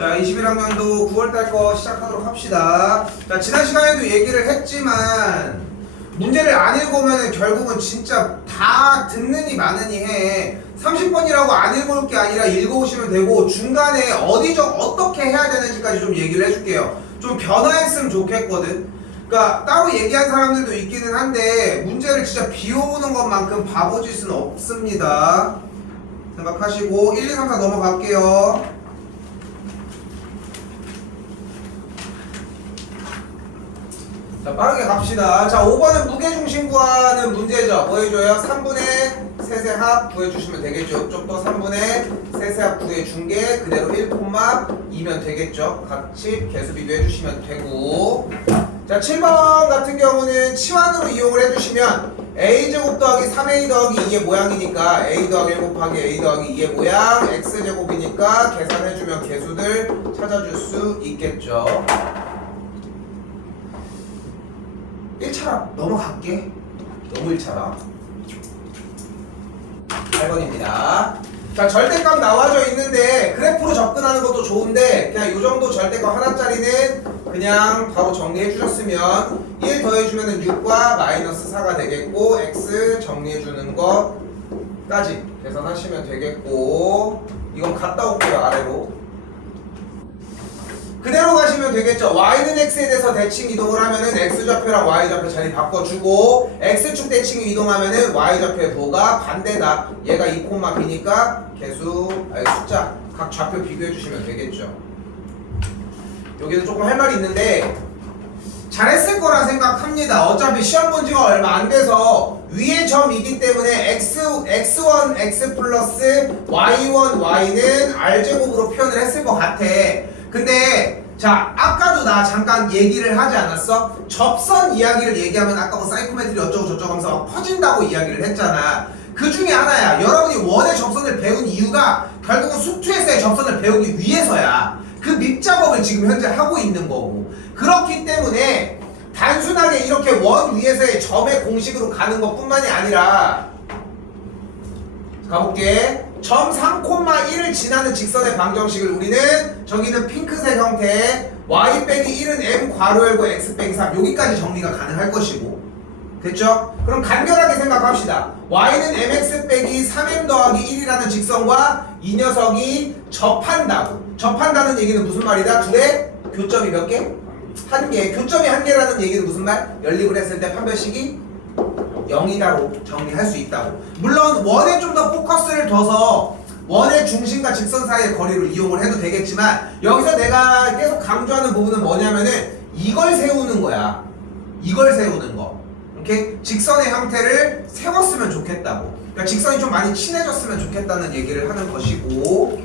자, 21학년도 9월달 거 시작하도록 합시다. 자, 지난 시간에도 얘기를 했지만 문제를 안 읽으면 결국은 진짜 다 듣느니 마느니 해. 30번이라고 안 읽을 게 아니라 읽어오시면 되고 중간에 어떻게 해야 되는지까지 좀 얘기를 해줄게요. 좀 변화했으면 좋겠거든. 그러니까 따로 얘기한 사람들도 있기는 한데 문제를 진짜 비워오는 것만큼 바보짓은 없습니다. 생각하시고 1, 2, 3, 4 넘어갈게요. 자, 빠르게 갑시다. 자, 5번은 무게중심 구하는 문제죠. 뭐 해줘요? 3분의 세세합 구해주시면 되겠죠. 이쪽도 3분의 세세합 구해준 게 그대로 1,2면 되겠죠. 같이 계수 비교해주시면 되고. 자, 7번 같은 경우는 치환으로 이용을 해주시면 a제곱 더하기 3a 더하기 2의 모양이니까 a 더하기 1 곱하기 a 더하기 2의 모양 x제곱이니까 계산해주면 계수들 찾아줄 수 있겠죠. 1차라 넘어갈게. 너무 1차라. 8번입니다. 자, 절대값 나와져 있는데 그래프로 접근하는 것도 좋은데 그냥 이 정도 절대값 하나짜리는 그냥 바로 정리해 주셨으면 1 더해주면 6과 마이너스 4가 되겠고 x 정리해주는 것까지 계산하시면 되겠고 이건 갔다 올게요. 아래로 그대로 가시면 되겠죠. y는 x에 대해서 대칭 이동을 하면은 x좌표랑 y좌표 자리 바꿔주고 x축 대칭 이동하면은 y좌표의 부호가 반대다. 얘가 2,b니까 숫자 각 좌표 비교해 주시면 되겠죠. 여기는 조금 할 말이 있는데 잘했을 거라 생각합니다. 어차피 시험 본 지가 얼마 안 돼서 위의 점이기 때문에 x1 x 플러스 y1 y는 r제곱으로 표현을 했을 것 같아. 근데 자, 아까도 나 잠깐 얘기를 하지 않았어? 접선 이야기를 얘기하면 아까 뭐 사이코메트리 어쩌고 저쩌고 하면서 막 퍼진다고 이야기를 했잖아. 그 중에 하나야. 여러분이 원의 접선을 배운 이유가 결국은 수투에서의 접선을 배우기 위해서야. 그 밑작업을 지금 현재 하고 있는 거고. 그렇기 때문에 단순하게 이렇게 원 위에서의 점의 공식으로 가는 것 뿐만이 아니라 가볼게. 점 3,1을 지나는 직선의 방정식을 우리는 저기는 핑크색 형태 y 빼기 1은 m 괄호 열고 x 빼기 3 여기까지 정리가 가능할 것이고 됐죠? 그럼 간결하게 생각합시다. y는 mx 빼기 3m 더하기 1이라는 직선과 이 녀석이 접한다는 얘기는 무슨 말이다? 둘의 교점이 몇 개? 한 개. 교점이 한 개라는 얘기는 무슨 말? 연립을 했을 때 판별식이 0이라고 정리할 수 있다고. 물론 원에 좀 더 포커스를 둬서 원의 중심과 직선 사이의 거리를 이용을 해도 되겠지만 여기서 내가 계속 강조하는 부분은 뭐냐면은 이걸 세우는 거야. 이걸 세우는 거. 오케이? 직선의 형태를 세웠으면 좋겠다고. 그러니까 직선이 좀 많이 친해졌으면 좋겠다는 얘기를 하는 것이고.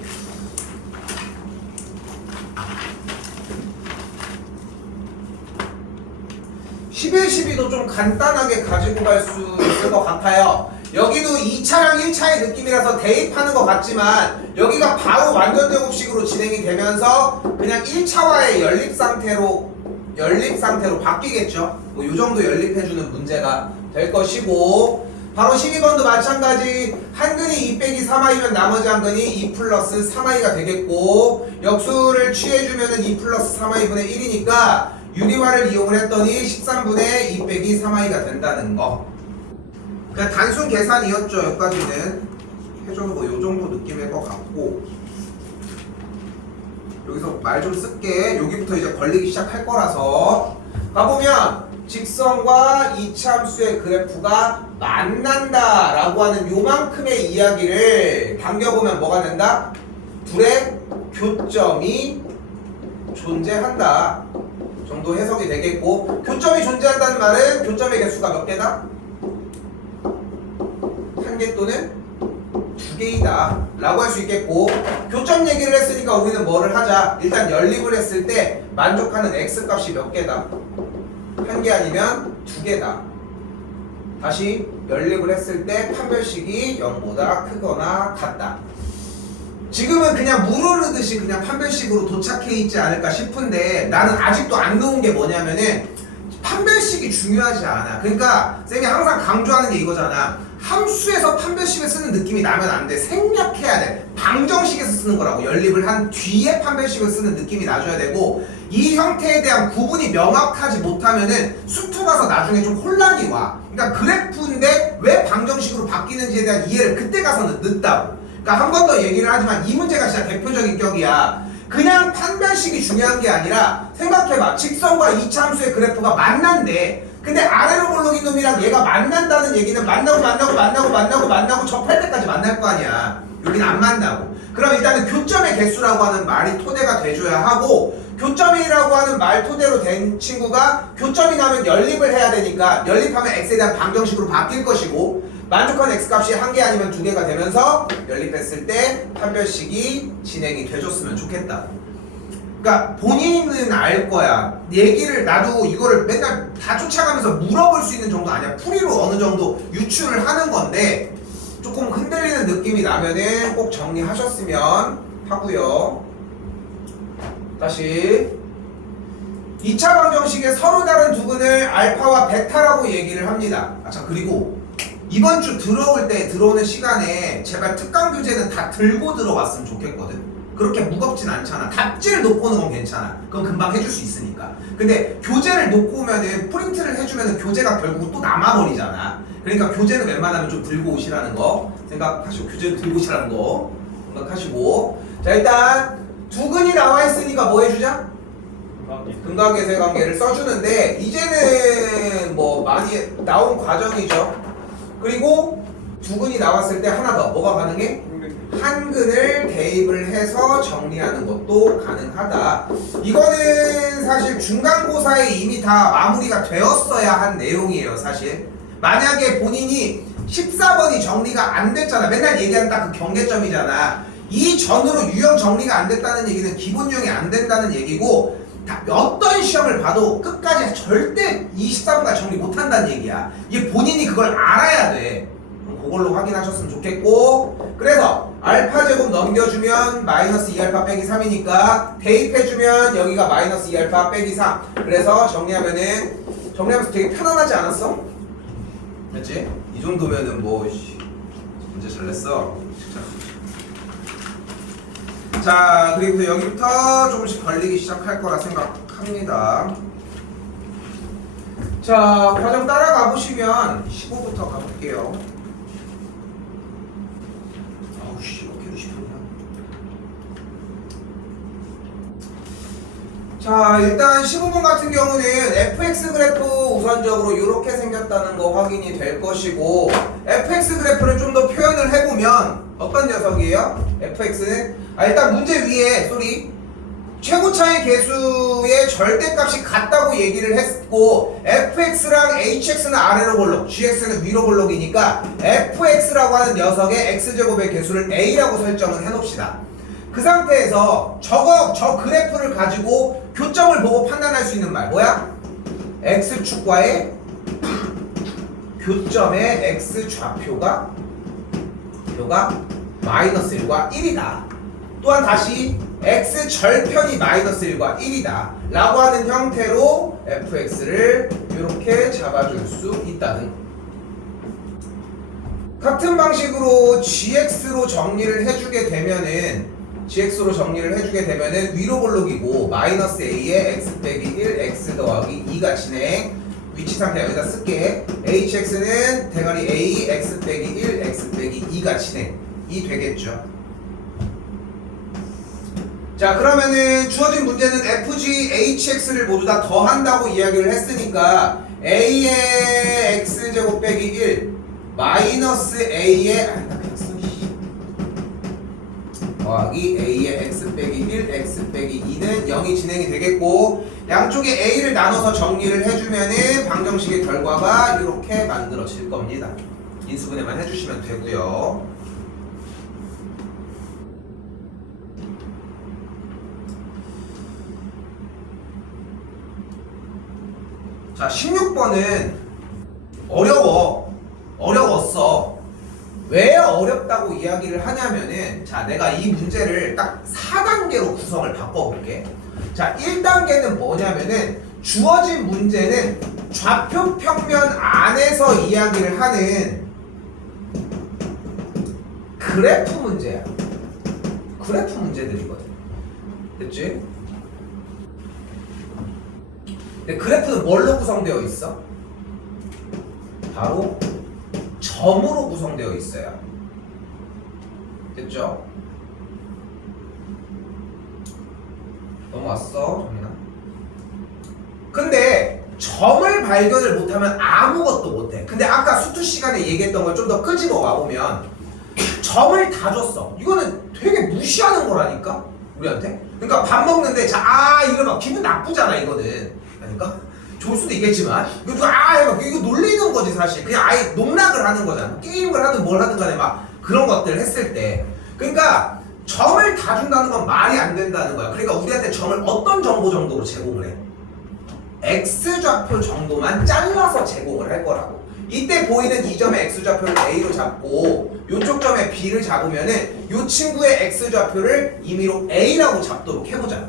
(11, 12도) 좀 간단하게 가지고 갈 수 있을 것 같아요. 여기도 2차랑 1차의 느낌이라서 대입하는 것 같지만 여기가 바로 완전 제곱식으로 진행이 되면서 그냥 1차와의 연립 상태로 바뀌겠죠. 뭐 요 정도 연립해주는 문제가 될 것이고 바로 12번도 마찬가지. 한 근이 2 빼기 3i면 나머지 한 근이 2 플러스 3i가 되겠고 역수를 취해주면은 2 플러스 3i분의 1이니까 유리화를 이용을 했더니 13분의 2 빼기 3i가 된다는 거. 그냥 단순 계산이었죠. 여기까지는 해줘도 뭐 요정도 느낌일 것 같고 여기서 말 좀 쓸게. 여기부터 이제 걸리기 시작할 거라서 가보면 직선과 이차함수의 그래프가 만난다 라고 하는 요만큼의 이야기를 당겨보면 뭐가 된다? 둘의 교점이 존재한다 정도 해석이 되겠고 교점이 존재한다는 말은 교점의 개수가 몇 개다? 한 개 또는 두 개이다 라고 할 수 있겠고 교점 얘기를 했으니까 우리는 뭐를 하자? 일단 연립을 했을 때 만족하는 x값이 몇 개다? 한 개 아니면 두 개다. 다시 연립을 했을 때 판별식이 0보다 크거나 같다. 지금은 그냥 물 흐르듯이 그냥 판별식으로 도착해 있지 않을까 싶은데 나는 아직도 안 넣은 게 뭐냐면은 판별식이 중요하지 않아. 그러니까 쌤이 항상 강조하는 게 이거잖아. 함수에서 판별식을 쓰는 느낌이 나면 안 돼. 생략해야 돼. 방정식에서 쓰는 거라고. 연립을 한 뒤에 판별식을 쓰는 느낌이 나줘야 되고, 이 형태에 대한 구분이 명확하지 못하면은 수투 가서 나중에 좀 혼란이 와. 그러니까 그래프인데 왜 방정식으로 바뀌는지에 대한 이해를 그때 가서는 늦다고. 그러니까 한 번 더 얘기를 하지만 이 문제가 진짜 대표적인 격이야. 그냥 판별식이 중요한 게 아니라 생각해봐. 직선과 이차함수의 그래프가 만난대. 근데 아래로 볼록인 놈이랑 얘가 만난다는 얘기는 만나고 접할 때까지 만날 거 아니야. 여기는 안 만나고. 그럼 일단은 교점의 개수라고 하는 말이 토대가 돼줘야 하고, 교점이라고 하는 말 토대로 된 친구가 교점이 나면 연립을 해야 되니까 연립하면 x에 대한 방정식으로 바뀔 것이고, 만족한 x값이 한 개 아니면 두 개가 되면서 연립했을 때 판별식이 진행이 돼줬으면 좋겠다. 그러니까 본인은 알 거야. 얘기를 나도 이거를 맨날 다 쫓아가면서 물어볼 수 있는 정도 아니야. 풀이로 어느 정도 유추를 하는 건데 조금 흔들리는 느낌이 나면은 꼭 정리하셨으면 하고요. 다시 2차 방정식의 서로 다른 두근을 알파와 베타라고 얘기를 합니다. 자, 그리고 이번 주 들어오는 시간에 제발 특강 교재는 다 들고 들어왔으면 좋겠거든. 그렇게 무겁진 않잖아. 답지를 놓고 오는 건 괜찮아. 그건 금방 해줄 수 있으니까. 근데 교재를 놓고 오면은 프린트를 해주면은 교재가 결국 또 남아버리잖아. 그러니까 교재는 웬만하면 좀 들고 오시라는 거 생각하시고, 교재를 들고 오시라는 거 생각하시고. 자, 일단 두근이 나와 있으니까 뭐 해주자? 근각의 관계를 써주는데 이제는 뭐 많이 나온 과정이죠. 그리고 두근이 나왔을 때 하나 더 뭐가 가능해? 한근을 대입을 해서 정리하는 것도 가능하다. 이거는 사실 중간고사에 이미 다 마무리가 되었어야 한 내용이에요. 사실 만약에 본인이 14번이 정리가 안 됐잖아. 맨날 얘기하는 딱 그 경계점이잖아. 이 전으로 유형 정리가 안 됐다는 얘기는 기본 유형이 안 된다는 얘기고, 어떤 시험을 봐도 끝까지 절대 24번까지 정리 못한다는 얘기야. 이게 본인이 그걸 알아야 돼. 그걸로 확인하셨으면 좋겠고, 그래서 알파 제곱 넘겨주면 마이너스 2알파 빼기 3이니까 대입해주면 여기가 마이너스 2알파 빼기 3. 그래서 정리하면서 되게 편안하지 않았어? 그렇지? 이 정도면은 뭐 문제 잘 냈어. 자, 그리고 여기부터 조금씩 걸리기 시작할 거라 생각합니다. 자, 과정 따라가 보시면 15부터 가볼게요. 아우씨, 이렇게 해도 10분이야. 자, 일단 15번 같은 경우는 fx 그래프 우선적으로 이렇게 생겼다는 거 확인이 될 것이고, fx 그래프를 좀 더 표현을 해보면 어떤 녀석이에요? fx는 일단 문제 위에 최고차의 개수의 절대값이 같다고 얘기를 했고, fx랑 hx는 아래로 볼록, gx는 위로 볼록이니까 fx라고 하는 녀석의 x제곱의 개수를 a라고 설정을 해놓읍시다. 그 상태에서 저 그래프를 가지고 교점을 보고 판단할 수 있는 말 뭐야? x축과의 교점의 x좌표가 마이너스 1과 1이다. 또한 다시 x절편이 마이너스 1과 1이다 라고 하는 형태로 fx를 이렇게 잡아줄 수 있다는, 같은 방식으로 gx로 정리를 해주게 되면은 위로 볼록이고 마이너스 a에 x 빼기 1 x 더하기 2가 진행. 위치 상태 여기다 쓸게. hx는 대가리 a x 빼기 1 x 빼기 2가 진행이 되겠죠. 자, 그러면은 주어진 문제는 fg, hx를 모두 다 더한다고 이야기를 했으니까 a의 x제곱 빼기 1 마이너스 a의 더하기 a의 x 빼기 1 x 빼기 2는 0이 진행이 되겠고, 양쪽에 a를 나눠서 정리를 해주면은 방정식의 결과가 이렇게 만들어질 겁니다. 인수분해만 해주시면 되고요. 자, 16번은 어려웠어. 왜 어렵다고 이야기를 하냐면은, 자, 내가 이 문제를 딱 4단계로 구성을 바꿔볼게. 자, 1단계는 뭐냐면은, 주어진 문제는 좌표 평면 안에서 이야기를 하는 그래프 문제야. 그래프 문제들이거든. 됐지? 근데 그래프는 뭘로 구성되어 있어? 바로 점으로 구성되어 있어요. 됐죠? 넘어왔어, 정민아? 근데 점을 발견을 못하면 아무것도 못해. 근데 아까 수투 시간에 얘기했던 걸 좀 더 끄집어 와보면 점을 다 줬어. 이거는 되게 무시하는 거라니까? 우리한테? 그러니까 밥 먹는데 이거 막 기분 나쁘잖아, 이거는. 그러니까 좋을 수도 있겠지만 이거 해봐. 이거 놀리는 거지 사실. 그냥 아예 농락을 하는 거잖아. 게임을 하든 뭘 하든 간에 막 그런 것들을 했을 때. 그러니까 점을 다 준다는 건 말이 안 된다는 거야. 그러니까 우리한테 점을 어떤 정보 정도로 제공을 해? X좌표 정도만 잘라서 제공을 할 거라고. 이때 보이는 이 점의 X좌표를 A로 잡고 요쪽 점에 B를 잡으면은 요 친구의 X좌표를 임의로 A라고 잡도록 해보자.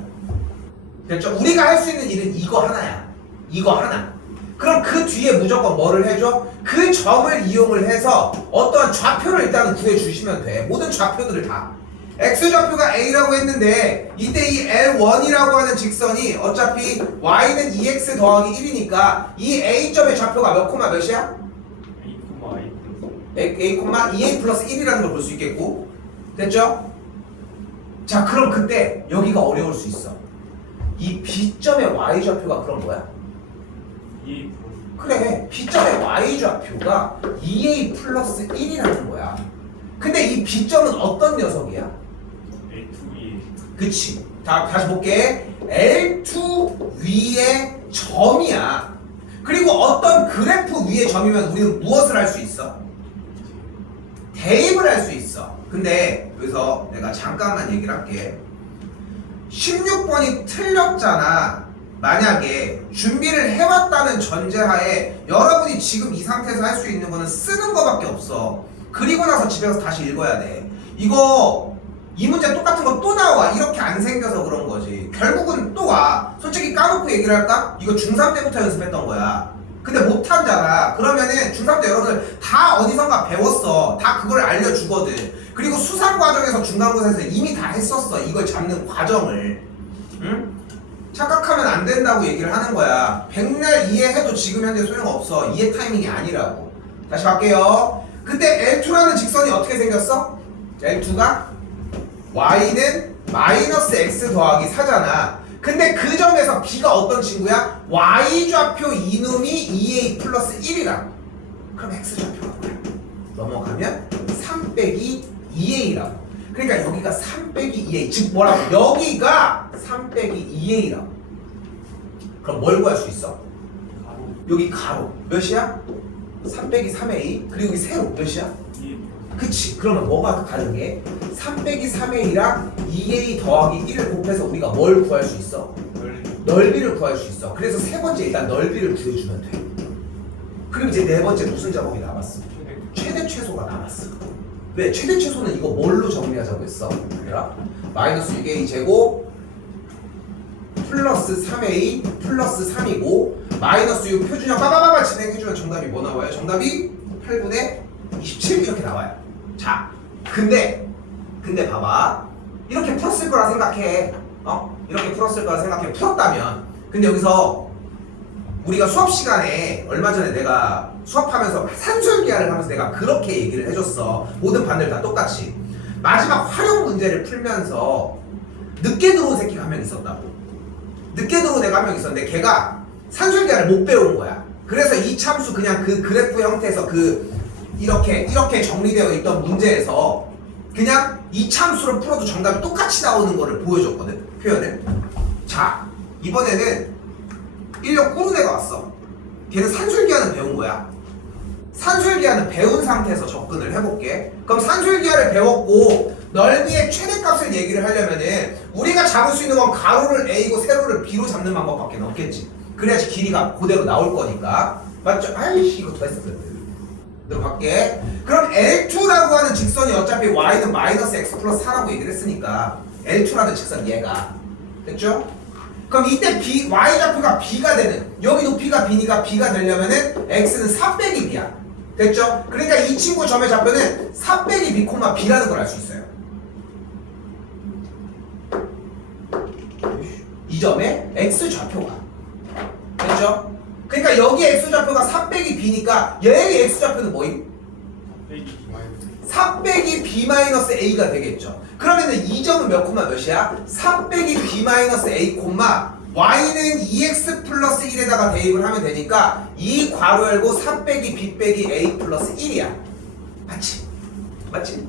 됐죠? 우리가 할 수 있는 일은 이거 하나야. 이거 하나. 그럼 그 뒤에 무조건 뭐를 해줘? 그 점을 이용을 해서 어떠한 좌표를 일단은 구해주시면 돼. 모든 좌표들을 다. X좌표가 A라고 했는데 이때 이 L1이라고 하는 직선이 어차피 Y는 2X 더하기 1이니까 이 A점의 좌표가 몇 콤마 몇이야? A, 2A 플러스 1이라는 걸 볼 수 있겠고. 됐죠? 자, 그럼 그때 여기가 어려울 수 있어. 이 B점의 Y좌표가 그런 거야? 그래, B점의 Y좌표가 2A 플러스 1이라는 거야. 근데 이 B점은 어떤 녀석이야? 그치. 다시 볼게. L2 위에 점이야. 그리고 어떤 그래프 위에 점이면 우리는 무엇을 할 수 있어? 대입을 할 수 있어. 근데 여기서 내가 잠깐만 얘기를 할게. 16번이 틀렸잖아. 만약에 준비를 해왔다는 전제하에 여러분이 지금 이 상태에서 할 수 있는 거는 쓰는 거밖에 없어. 그리고 나서 집에 가서 다시 읽어야 돼. 이 문제 똑같은 거 또 나와. 이렇게 안 생겨서 그런 거지. 결국은 또 와. 솔직히 까놓고 얘기를 할까? 이거 중3 때부터 연습했던 거야. 근데 못하잖아. 그러면은 중3 때 여러분들 다 어디선가 배웠어. 다 그걸 알려주거든. 그리고 수상 과정에서 중간고사에서 이미 다 했었어. 이걸 잡는 과정을. 응? 착각하면 안 된다고 얘기를 하는 거야. 백날 이해해도 지금 현재 소용없어. 이해 타이밍이 아니라고. 다시 갈게요. 그때 L2라는 직선이 어떻게 생겼어? L2가 Y는 마이너스 X 더하기 4잖아. 근데 그 점에서 B가 어떤 친구야? Y좌표 이놈이 2A 플러스 1이라고. 그럼 X좌표가 뭐야? 넘어가면 3 빼기 2A라고. 그러니까 여기가 3 빼기 2A. 즉 뭐라고? 여기가 3 빼기 2A라고. 그럼 뭘 구할 수 있어? 여기 가로 몇이야? 3 빼기 3A. 그리고 여기 세로 몇이야? 그치. 그러면 뭐가 다르게? 3 빼기 3A랑 2A 더하기 1을 곱해서 우리가 뭘 구할 수 있어? 넓이를 구할 수 있어. 그래서 세 번째 일단 넓이를 구해주면 돼. 그럼 이제 네 번째 무슨 작업이 남았어? 최대 최소가 남았어. 왜? 최대 최소는 이거 뭘로 정리하자고 했어? 얘들아? 마이너스 6A 제곱 플러스 3A 플러스 3이고 마이너스 6 표준형 빠바바바 진행해주면 정답이 뭐 나와요? 정답이 8분의 27 이렇게 나와요. 자, 근데 봐봐. 이렇게 풀었을 거라 생각해. 이렇게 풀었을 거라 생각해. 풀었다면. 근데 여기서 우리가 수업 시간에 얼마 전에 내가 수업하면서 산술기하를 하면서 내가 그렇게 얘기를 해줬어. 모든 반들 다 똑같이. 마지막 활용 문제를 풀면서 늦게 들어온 새끼가 한 명 있었다고. 늦게 들어온 애가 한 명 있었는데 걔가 산술기하를 못 배운 거야. 그래서 이 참수 그냥 그 그래프 형태에서 이렇게 정리되어 있던 문제에서 그냥 이 참수를 풀어도 정답이 똑같이 나오는 거를 보여줬거든. 표현을. 자, 이번에는 1년 꾸는 애가 왔어. 걔는 산술기하는 배운 거야. 산술기하는 배운 상태에서 접근을 해볼게. 그럼 산술기하를 배웠고 넓이의 최대값을 얘기를 하려면은 우리가 잡을 수 있는 건 가로를 A고 세로를 B로 잡는 방법밖에 없겠지. 그래야지 길이가 그대로 나올 거니까. 맞죠? 아이씨 이거 더 했었어요. 들어갈게. 그럼 L2라고 하는 직선이 어차피 Y는 마이너스 X 플러스 4라고 얘기를 했으니까 L2라는 직선 얘가. 됐죠? 그럼 이때 Y좌표가 B가 되는, 여기 높이가 B니까 B가 되려면은 X는 4 빼기 B야. 됐죠? 그러니까 이 친구 점의 좌표는 4 빼기 b, b라는 걸 알 수 있어요. 이 점의 x 좌표가. 됐죠? 그러니까 여기 x 좌표가 4 빼기 b니까 얘의 x 좌표는 뭐임? 4 빼기 b 마이너스 a가 되겠죠. 그러면은 이 점은 몇 콤마 몇이야? 4 빼기 b 마이너스 a 콤마 y는 2x 플러스 1에다가 대입을 하면 되니까 이 괄호 열고 4 빼기 b 빼기 a 플러스 1이야. 맞지? 맞지?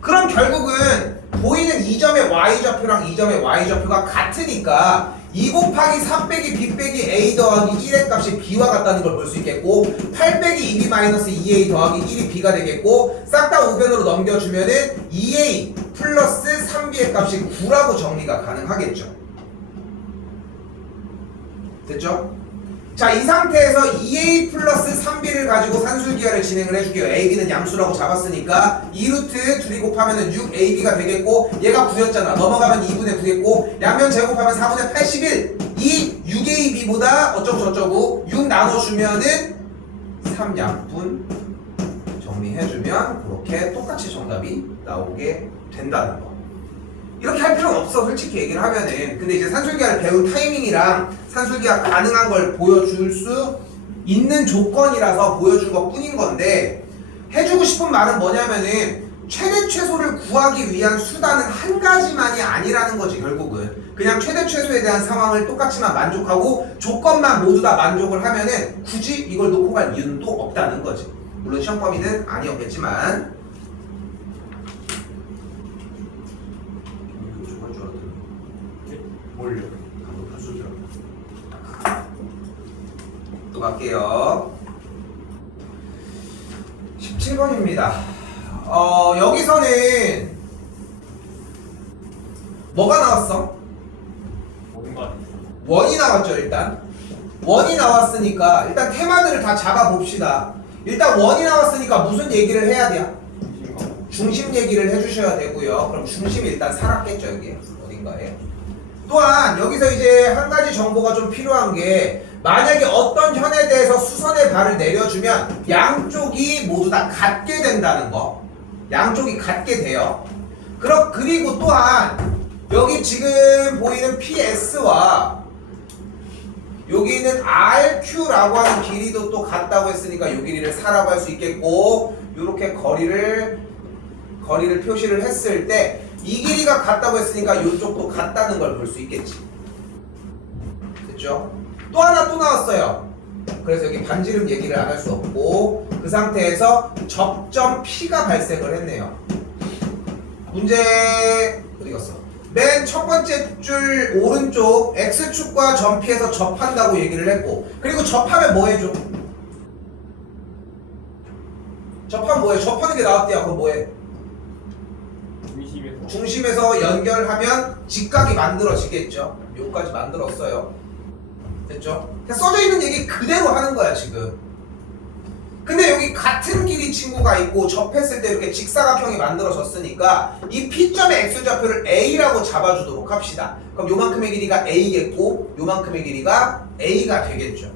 그럼 결국은 보이는 이 점의 y좌표랑 이 점의 y좌표가 같으니까 2 곱하기 4 빼기 b 빼기 a 더하기 1의 값이 b와 같다는 걸 볼 수 있겠고 8 빼기 2b 마이너스 2a 더하기 1이 b가 되겠고 싹 다 우변으로 넘겨주면은 2a 플러스 3b의 값이 9라고 정리가 가능하겠죠. 됐죠? 자, 이 상태에서 2a 플러스 3b를 가지고 산술기하를 진행을 해줄게요. ab는 양수라고 잡았으니까 2루트 둘이 곱하면 6ab가 되겠고 얘가 9였잖아. 넘어가면 2분의 9겠고 양면 제곱하면 4분의 81. 이 6ab보다 어쩌고 저쩌고 6 나눠주면은 3양분 정리해주면 그렇게 똑같이 정답이 나오게 된다는 거. 이렇게 할 필요는 없어, 솔직히 얘기를 하면은. 근데 이제 산술기하를 배운 타이밍이랑 산술기하 가능한 걸 보여줄 수 있는 조건이라서 보여준 것 뿐인 건데, 해주고 싶은 말은 뭐냐면은 최대 최소를 구하기 위한 수단은 한 가지만이 아니라는 거지. 결국은 그냥 최대 최소에 대한 상황을 똑같이만 만족하고 조건만 모두 다 만족을 하면은 굳이 이걸 놓고 갈 이유는 또 없다는 거지. 물론 시험 범위는 아니었겠지만. 뭘요? 방금 한수죠. 또 갈게요. 17번입니다. 여기서는 뭐가 나왔어? 원이 나왔죠. 일단 원이 나왔으니까 일단 테마들을 다 잡아봅시다. 일단 원이 나왔으니까 무슨 얘기를 해야 돼요? 중심 얘기를 해주셔야 되고요. 그럼 중심이 일단 살았겠죠. 여기 어딘가에. 또한 여기서 이제 한 가지 정보가 좀 필요한 게, 만약에 어떤 현에 대해서 수선의 발을 내려주면 양쪽이 모두 다 같게 된다는 거. 양쪽이 같게 돼요. 그리고 또한 여기 지금 보이는 PS와 여기 있는 RQ라고 하는 길이도 또 같다고 했으니까 이 길이를 4라고 할 수 있겠고, 이렇게 거리를 표시를 했을 때 이 길이가 같다고 했으니까 이쪽도 같다는 걸 볼 수 있겠지. 됐죠? 또 하나 또 나왔어요. 그래서 여기 반지름 얘기를 안 할 수 없고, 그 상태에서 접점 P가 발생을 했네요. 문제 어디 갔어? 맨 첫 번째 줄 오른쪽 X축과 점 P에서 접한다고 얘기를 했고, 그리고 접하면 뭐 해줘? 접하면 뭐해? 접하는 게 나왔대요. 그럼 뭐해? 중심에서 연결하면 직각이 만들어지겠죠. 여기까지 만들었어요. 됐죠? 써져 있는 얘기 그대로 하는 거야 지금. 근데 여기 같은 길이 친구가 있고 접했을 때 이렇게 직사각형이 만들어졌으니까 이 P점의 X좌표를 A라고 잡아주도록 합시다. 그럼 요만큼의 길이가 A겠고 요만큼의 길이가 A가 되겠죠.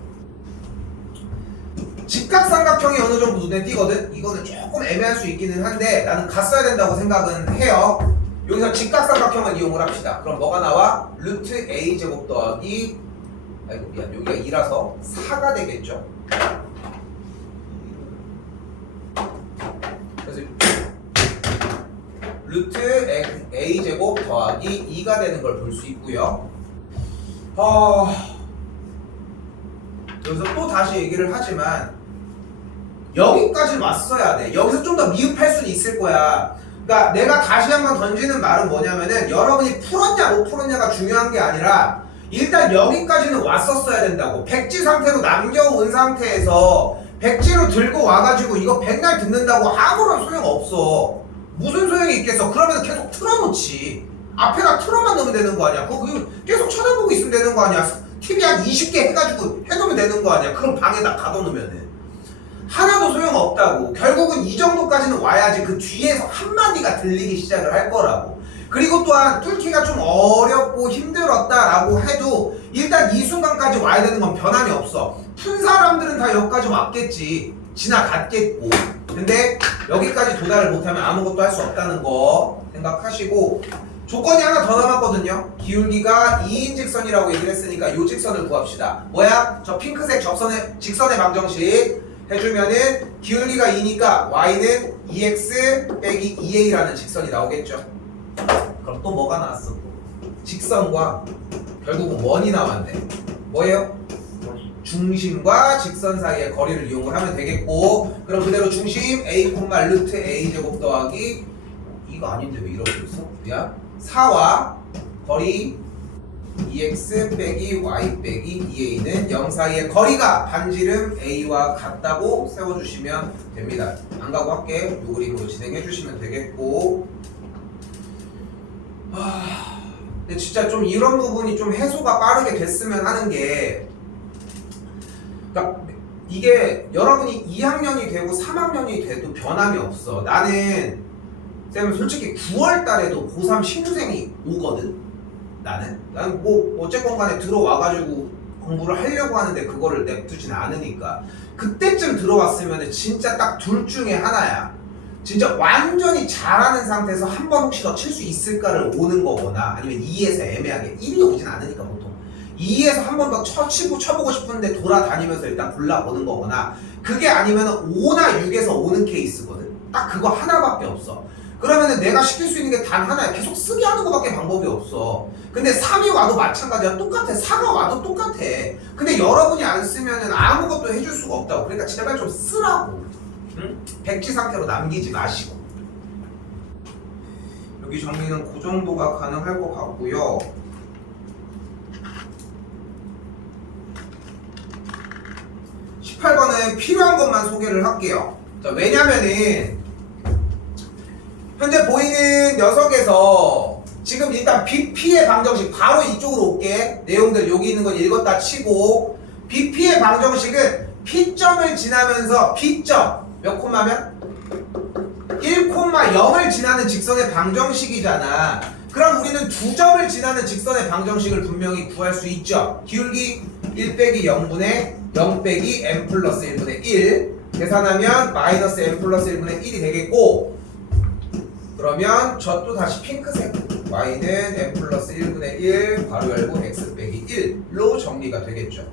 직각삼각형이 어느 정도 눈에 띄거든? 이거는 조금 애매할 수 있기는 한데 나는 갔어야 된다고 생각은 해요. 여기서 직각삼각형을 이용을 합시다. 그럼 뭐가 나와? 루트 A제곱 더하기, 아이고 미안, 여기가 2라서 4가 되겠죠. 그래서 루트 A제곱 더하기 2가 되는 걸 볼 수 있고요. 여기서 또 다시 얘기를 하지만 여기까지 왔어야 돼. 여기서 좀 더 미흡할 수는 있을 거야. 그러니까 내가 다시 한번 던지는 말은 뭐냐면은, 여러분이 풀었냐 못 풀었냐가 중요한 게 아니라 일단 여기까지는 왔었어야 된다고. 백지 상태로 남겨온 상태에서 백지로 들고 와가지고 이거 백날 듣는다고 아무런 소용 없어. 무슨 소용이 있겠어? 그러면 계속 틀어놓지. 앞에다 틀어만 넣으면 되는 거 아니야. 그거 계속 쳐다보고 있으면 되는 거 아니야. TV 한 20개 해가지고 해놓으면 되는 거 아니야. 그럼 방에다 가둬놓으면은 하나도 소용없다고. 결국은 이 정도까지는 와야지 그 뒤에서 한마디가 들리기 시작을 할 거라고. 그리고 또한 뚫기가 좀 어렵고 힘들었다라고 해도 일단 이 순간까지 와야 되는 건 변함이 없어. 푼 사람들은 다 여기까지 왔겠지. 지나갔겠고, 근데 여기까지 도달을 못하면 아무것도 할 수 없다는 거 생각하시고, 조건이 하나 더 남았거든요. 기울기가 2인 직선이라고 얘기를 했으니까 이 직선을 구합시다. 뭐야? 저 핑크색 직선의 방정식 해주면은 기울기가 2니까 y는 2x 빼기 2a라는 직선이 나오겠죠. 그럼 또 뭐가 나왔어? 직선과 결국은 원이 나왔네. 뭐예요? 중심과 직선 사이의 거리를 이용을 하면 되겠고, 그럼 그대로 중심 a, 루트 a 제곱 더하기 이거 아닌데 왜 이러고 있어? 야 4와 거리 2x 빼기 y 빼기 2a는 0 사이의 거리가 반지름 a와 같다고 세워주시면 됩니다. 안 가고 할게. 요 그림으로 진행해 주시면 되겠고, 근데 진짜 좀 이런 부분이 좀 해소가 빠르게 됐으면 하는 게, 그러니까 이게 여러분이 2학년이 되고 3학년이 돼도 변함이 없어. 나는 쌤은 솔직히 9월 달에도 고3 신규생이 오거든. 나는 뭐 어쨌건 간에 들어와가지고 공부를 하려고 하는데 그거를 냅두진 않으니까, 그때쯤 들어왔으면 진짜 딱 둘 중에 하나야. 진짜 완전히 잘하는 상태에서 한 번 혹시 더 칠 수 있을까를 오는 거거나, 아니면 2에서 애매하게 1이 오진 않으니까 보통 2에서 한 번 더 쳐보고 싶은데 돌아다니면서 일단 골라보는 거거나, 그게 아니면 5나 6에서 오는 케이스거든. 딱 그거 하나밖에 없어. 그러면은 내가 시킬 수 있는 게 단 하나야. 계속 쓰게 하는 거밖에 방법이 없어. 근데 3이 와도 마찬가지야. 똑같아. 4가 와도 똑같아. 근데 여러분이 안 쓰면은 아무것도 해줄 수가 없다고. 그러니까 제발 좀 쓰라고. 응? 백지 상태로 남기지 마시고. 여기 정리는 그 정도가 가능할 것 같고요. 18번은 필요한 것만 소개를 할게요. 자, 왜냐면은 현재 보이는 녀석에서 지금 일단 BP의 방정식, 바로 이쪽으로 올게. 내용들 여기 있는 건 읽었다 치고, BP의 방정식은 P점을 지나면서 B점 몇 콤마면? 1,0을 지나는 직선의 방정식이잖아. 그럼 우리는 2점을 지나는 직선의 방정식을 분명히 구할 수 있죠. 기울기 1 빼기 0분의 0 빼기 m 플러스 1분의 1 계산하면 마이너스 m 플러스 1분의 1이 되겠고, 그러면 저 또 다시 핑크색 y는 m 플러스 1분의 1 괄호 열고 x 빼기 1로 정리가 되겠죠.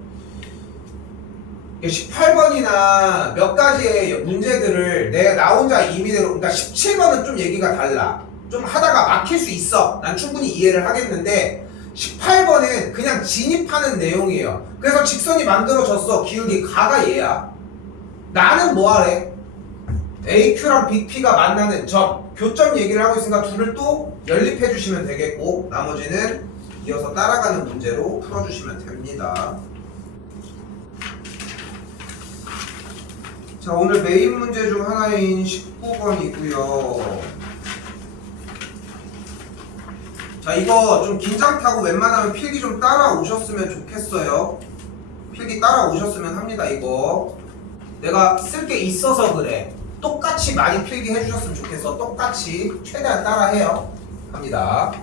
18번이나 몇 가지의 문제들을 내가 나 혼자 임의대로, 그러니까 17번은 좀 얘기가 달라. 좀 하다가 막힐 수 있어. 난 충분히 이해를 하겠는데 18번은 그냥 진입하는 내용이에요. 그래서 직선이 만들어졌어. 기울기 가가 얘야. 나는 뭐 하래? AQ랑 BP가 만나는 점, 교점 얘기를 하고 있으니까 둘을 또 연립해 주시면 되겠고, 나머지는 이어서 따라가는 문제로 풀어주시면 됩니다. 자, 오늘 메인 문제 중 하나인 19번이고요. 자, 이거 좀 긴장 타고 웬만하면 필기 좀 따라오셨으면 좋겠어요. 필기 따라오셨으면 합니다. 이거 내가 쓸 게 있어서 그래. 똑같이 많이 필기 해주셨으면 좋겠어. 똑같이 최대한 따라해요. 합니다.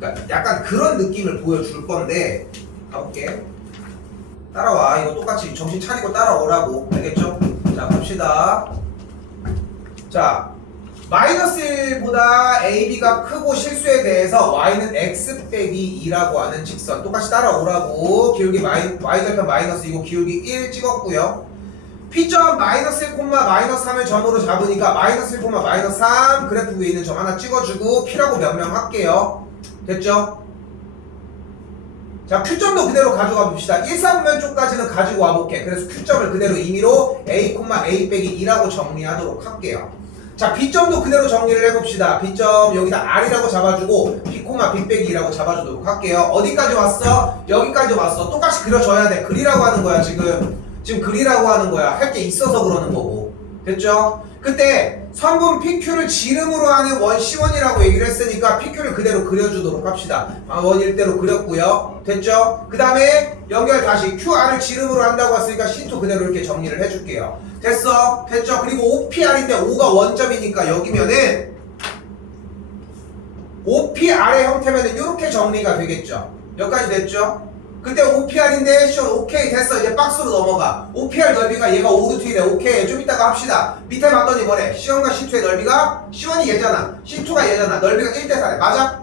그러니까 약간 그런 느낌을 보여줄 건데, 가볼게. 따라와. 이거 똑같이 정신 차리고 따라오라고. 알겠죠? 자, 봅시다. 자, 마이너스 1보다 AB가 크고 실수에 대해서 Y는 X 빼기 2라고 하는 직선 똑같이 따라오라고. 기울기 Y절편 마이너스 2고 기울기 1 찍었고요. P점 마이너스 1, 마이너스 3을 점으로 잡으니까 마이너스 1, 마이너스 3 그래프 위에 있는 점 하나 찍어주고 P라고 명명할게요. 됐죠? 자, Q점도 그대로 가져가 봅시다. 1, 3면 쪽까지는 가지고 와볼게. 그래서 Q점을 그대로 임의로 A, A 빼기 2라고 정리하도록 할게요. 자, B점도 그대로 정리를 해봅시다. B점 여기다 R이라고 잡아주고 B, B 빼기 2라고 잡아주도록 할게요. 어디까지 왔어? 여기까지 왔어. 똑같이 그려줘야 돼. 그리라고 하는 거야. 지금 그리라고 하는 거야. 할 게 있어서 그러는 거고. 됐죠? 그때 선분 PQ를 지름으로 하는 원 C1이라고 얘기를 했으니까 PQ를 그대로 그려주도록 합시다. 원 1대로 그렸고요. 됐죠? 그 다음에 연결 다시 QR을 지름으로 한다고 했으니까 C2 그대로 이렇게 정리를 해줄게요. 됐어? 됐죠? 그리고 OPR인데 5가 원점이니까 여기면은 OPR의 형태면은 이렇게 정리가 되겠죠? 여기까지 됐죠? 그때 OPR인데 시원 오케이 됐어. 이제 박스로 넘어가. OPR 넓이가 얘가 5루트 1에 오케이. 좀 이따가 합시다. 밑에 봤더니 뭐래? C1과 C2의 넓이가 C1이 얘잖아. C2가 얘잖아. 넓이가 1대 4래. 맞아?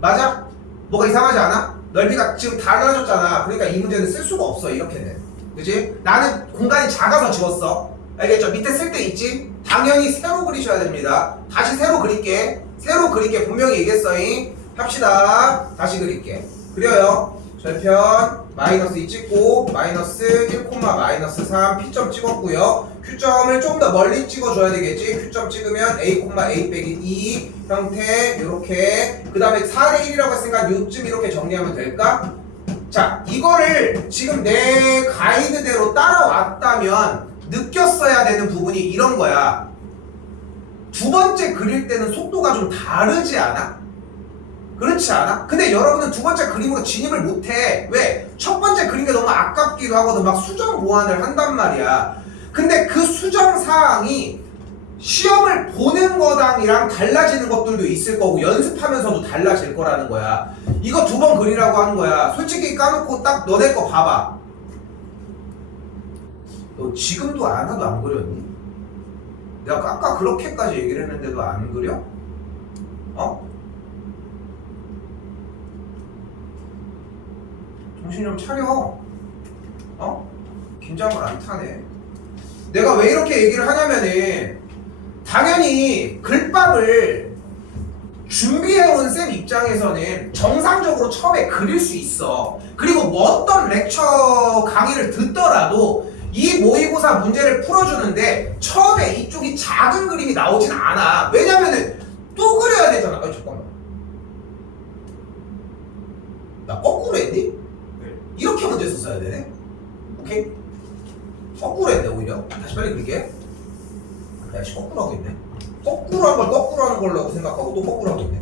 맞아? 뭐가 이상하지 않아? 넓이가 지금 달라졌잖아. 그러니까 이 문제는 쓸 수가 없어. 이렇게는. 그치? 나는 공간이 작아서 지웠어. 알겠죠? 밑에 쓸 때 있지? 당연히 세로 그리셔야 됩니다. 다시 세로 그릴게. 세로 그릴게. 분명히 얘기했어잉. 합시다. 다시 그릴게. 그려요. 절편 마이너스 2 찍고 마이너스 1, 마이너스 3 P점 찍었고요. Q점을 좀 더 멀리 찍어줘야 되겠지. Q점 찍으면 A, A 빼기 2 형태 요렇게 그 다음에 4대 1이라고 했으니까 요쯤 이렇게 정리하면 될까? 자, 이거를 지금 내 가이드대로 따라왔다면 느꼈어야 되는 부분이 이런 거야. 두 번째 그릴 때는 속도가 좀 다르지 않아? 그렇지 않아? 근데 여러분은 두 번째 그림으로 진입을 못해. 왜? 첫 번째 그린 게 너무 아깝기도 하거든. 막 수정 보완을 한단 말이야. 근데 그 수정 사항이 시험을 보는 거당이랑 달라지는 것들도 있을 거고 연습하면서도 달라질 거라는 거야. 이거 두 번 그리라고 하는 거야. 솔직히 까놓고 딱 너네 거 봐봐. 너 지금도 안 하도 안 그렸니? 내가 아까 그렇게까지 얘기를 했는데도 안 그려? 어? 정신 좀 차려. 어? 긴장을 안 타네. 내가 왜 이렇게 얘기를 하냐면은 당연히 글밥을 준비해온 쌤 입장에서는 정상적으로 처음에 그릴 수 있어. 그리고 뭐 어떤 렉처 강의를 듣더라도 이 모의고사 문제를 풀어주는데 처음에 이쪽이 작은 그림이 나오진 않아. 왜냐면은 또 그려야 되잖아. 잠깐만. 나 거꾸로 했니? 이렇게 문제 썼어야 되네? 오케이? 거꾸로 했네 오히려. 다시 빨리 그릴게. 야, 씨, 거꾸로 하고 있네. 거꾸로 한 걸 거꾸로 하는 걸로 생각하고 또 거꾸로 하고 있네.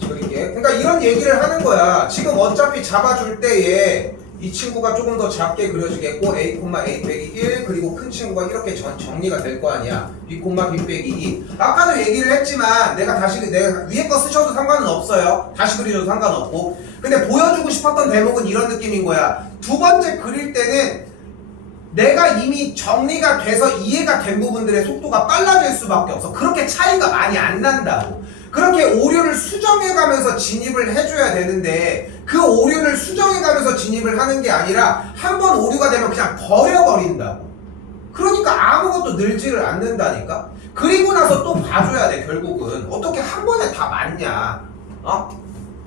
다시 그릴게. 그러니까 이런 얘기를 하는 거야. 지금 어차피 잡아줄 때에 이 친구가 조금 더 작게 그려지겠고 A, A 빼기 1 그리고 큰 친구가 이렇게 정리가 될 거 아니야. B, B 빼기 2. 아까도 얘기를 했지만 내가 위에 거 쓰셔도 상관은 없어요. 다시 그리셔도 상관없고. 근데 보여주고 싶었던 대목은 이런 느낌인 거야. 두 번째 그릴 때는 내가 이미 정리가 돼서 이해가 된 부분들의 속도가 빨라질 수밖에 없어. 그렇게 차이가 많이 안 난다고. 그렇게 오류를 수정해가면서 진입을 해줘야 되는데 그 오류를 수정해가면서 진입을 하는 게 아니라 한 번 오류가 되면 그냥 버려버린다고. 그러니까 아무것도 늘지를 않는다니까. 그리고 나서 또 봐줘야 돼. 결국은 어떻게 한 번에 다 맞냐.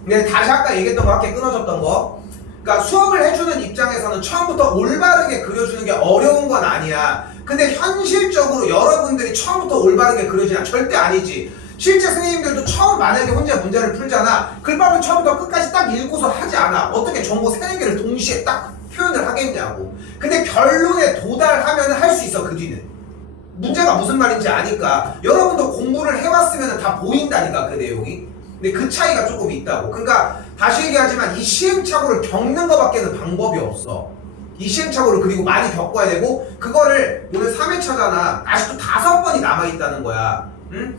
근데 다시 아까 얘기했던 거 함께 끊어졌던 거. 그러니까 수업을 해주는 입장에서는 처음부터 올바르게 그려주는 게 어려운 건 아니야. 근데 현실적으로 여러분들이 처음부터 올바르게 그려지냐? 절대 아니지. 실제 선생님들도 처음 만약에 혼자 문제를 풀잖아. 글밥을 처음부터 끝까지 딱 읽고서 하지 않아. 어떻게 정보 3-4개를 동시에 딱 표현을 하겠냐고. 근데 결론에 도달하면 할 수 있어. 그 뒤는 문제가 무슨 말인지 아니까. 여러분도 공부를 해왔으면 다 보인다니까 그 내용이. 근데 그 차이가 조금 있다고. 그러니까 다시 얘기하지만 이 시행착오를 겪는 것밖에는 방법이 없어. 이 시행착오를 그리고 많이 겪어야 되고 그거를 오늘 3회차잖아. 아직도 5번이 남아있다는 거야. 응?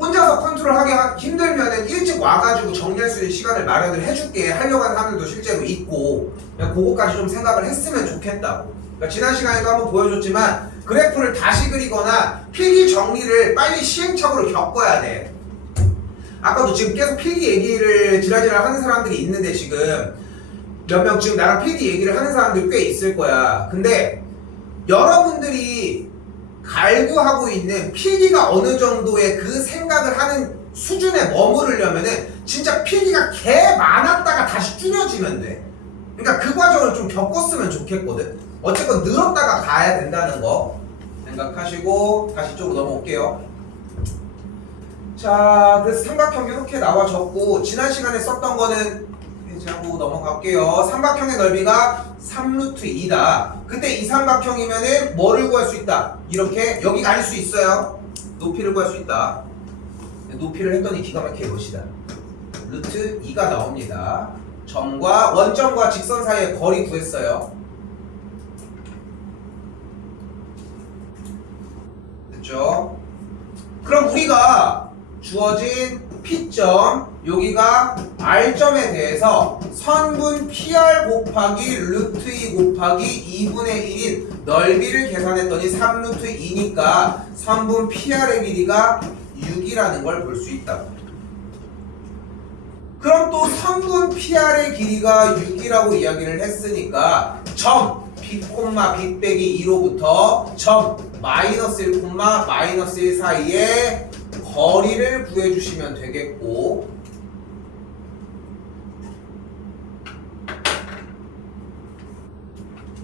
혼자서 컨트롤하기 힘들면은 일찍 와가지고 정리할 수 있는 시간을 마련을 해줄게 하려고 하는 사람들도 실제로 있고 그냥 그거까지 좀 생각을 했으면 좋겠다고. 그러니까 지난 시간에도 한번 보여줬지만 그래프를 다시 그리거나 필기 정리를 빨리 시행착오를 겪어야 돼. 아까도 지금 계속 필기 얘기를 지랄지랄 하는 사람들이 있는데 지금 몇 명 지금 나랑 필기 얘기를 하는 사람들 꽤 있을 거야. 근데 여러분들이 갈구하고 있는 필기가 어느 정도의 그 생각을 하는 수준에 머무르려면은 진짜 필기가 개 많았다가 다시 줄여지면 돼. 그러니까 그 과정을 좀 겪었으면 좋겠거든. 어쨌건 늘었다가 가야 된다는 거 생각하시고 다시 쪽으로 넘어올게요. 자, 그래서 삼각형 이렇게 나와졌고 지난 시간에 썼던 거는 하고 넘어갈게요. 삼각형의 넓이가 3루트 2다. 그때 이 삼각형이면은 뭐를 구할 수 있다? 이렇게 여기가 아닐 수 있어요. 높이를 구할 수 있다. 높이를 했더니 기가 막히게 것이다. 루트 2가 나옵니다. 점과 원점과 직선 사이의 거리 구했어요. 됐죠? 그럼 우리가 주어진 P점 여기가 R점에 대해서 선분 PR 곱하기 루트 2 곱하기 2분의 1인 넓이를 계산했더니 3루트 2니까 선분 PR의 길이가 6이라는 걸 볼 수 있다고. 그럼 또 선분 PR의 길이가 6이라고 이야기를 했으니까 점 B, B 빼기 2로부터 점 마이너스 1, 마이너스 1 사이에 거리를 구해주시면 되겠고,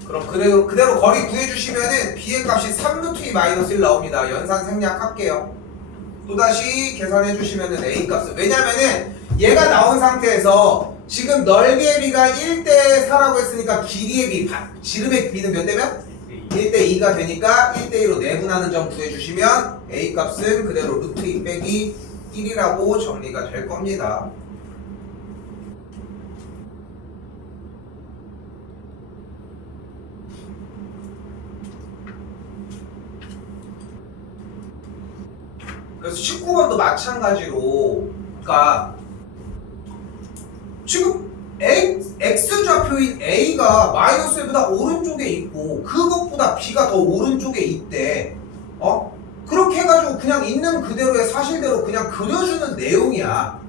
그럼 그대로 거리 구해주시면은 B의 값이 3루트 2 마이너스 1 나옵니다. 연산 생략할게요. 또다시 계산해주시면은 A 값은, 왜냐면은 얘가 나온 상태에서 지금 넓이의 B가 1대 4라고 했으니까 길이의 B, 지름의 B는 몇 대면? 1대 2가 되니까 1대 2로 내분하는 점 구해주시면 A 값은 그대로 루트 2 빼기 1이라고 정리가 될 겁니다. 그래서 19번도 마찬가지로, 그러니까 지금 X좌표인 A가 마이너스 1보다 오른쪽에 있고 그것보다 B가 더 오른쪽에 있대. 그렇게 해가지고 그냥 있는 그대로의 사실대로 그냥 그려주는 내용이야.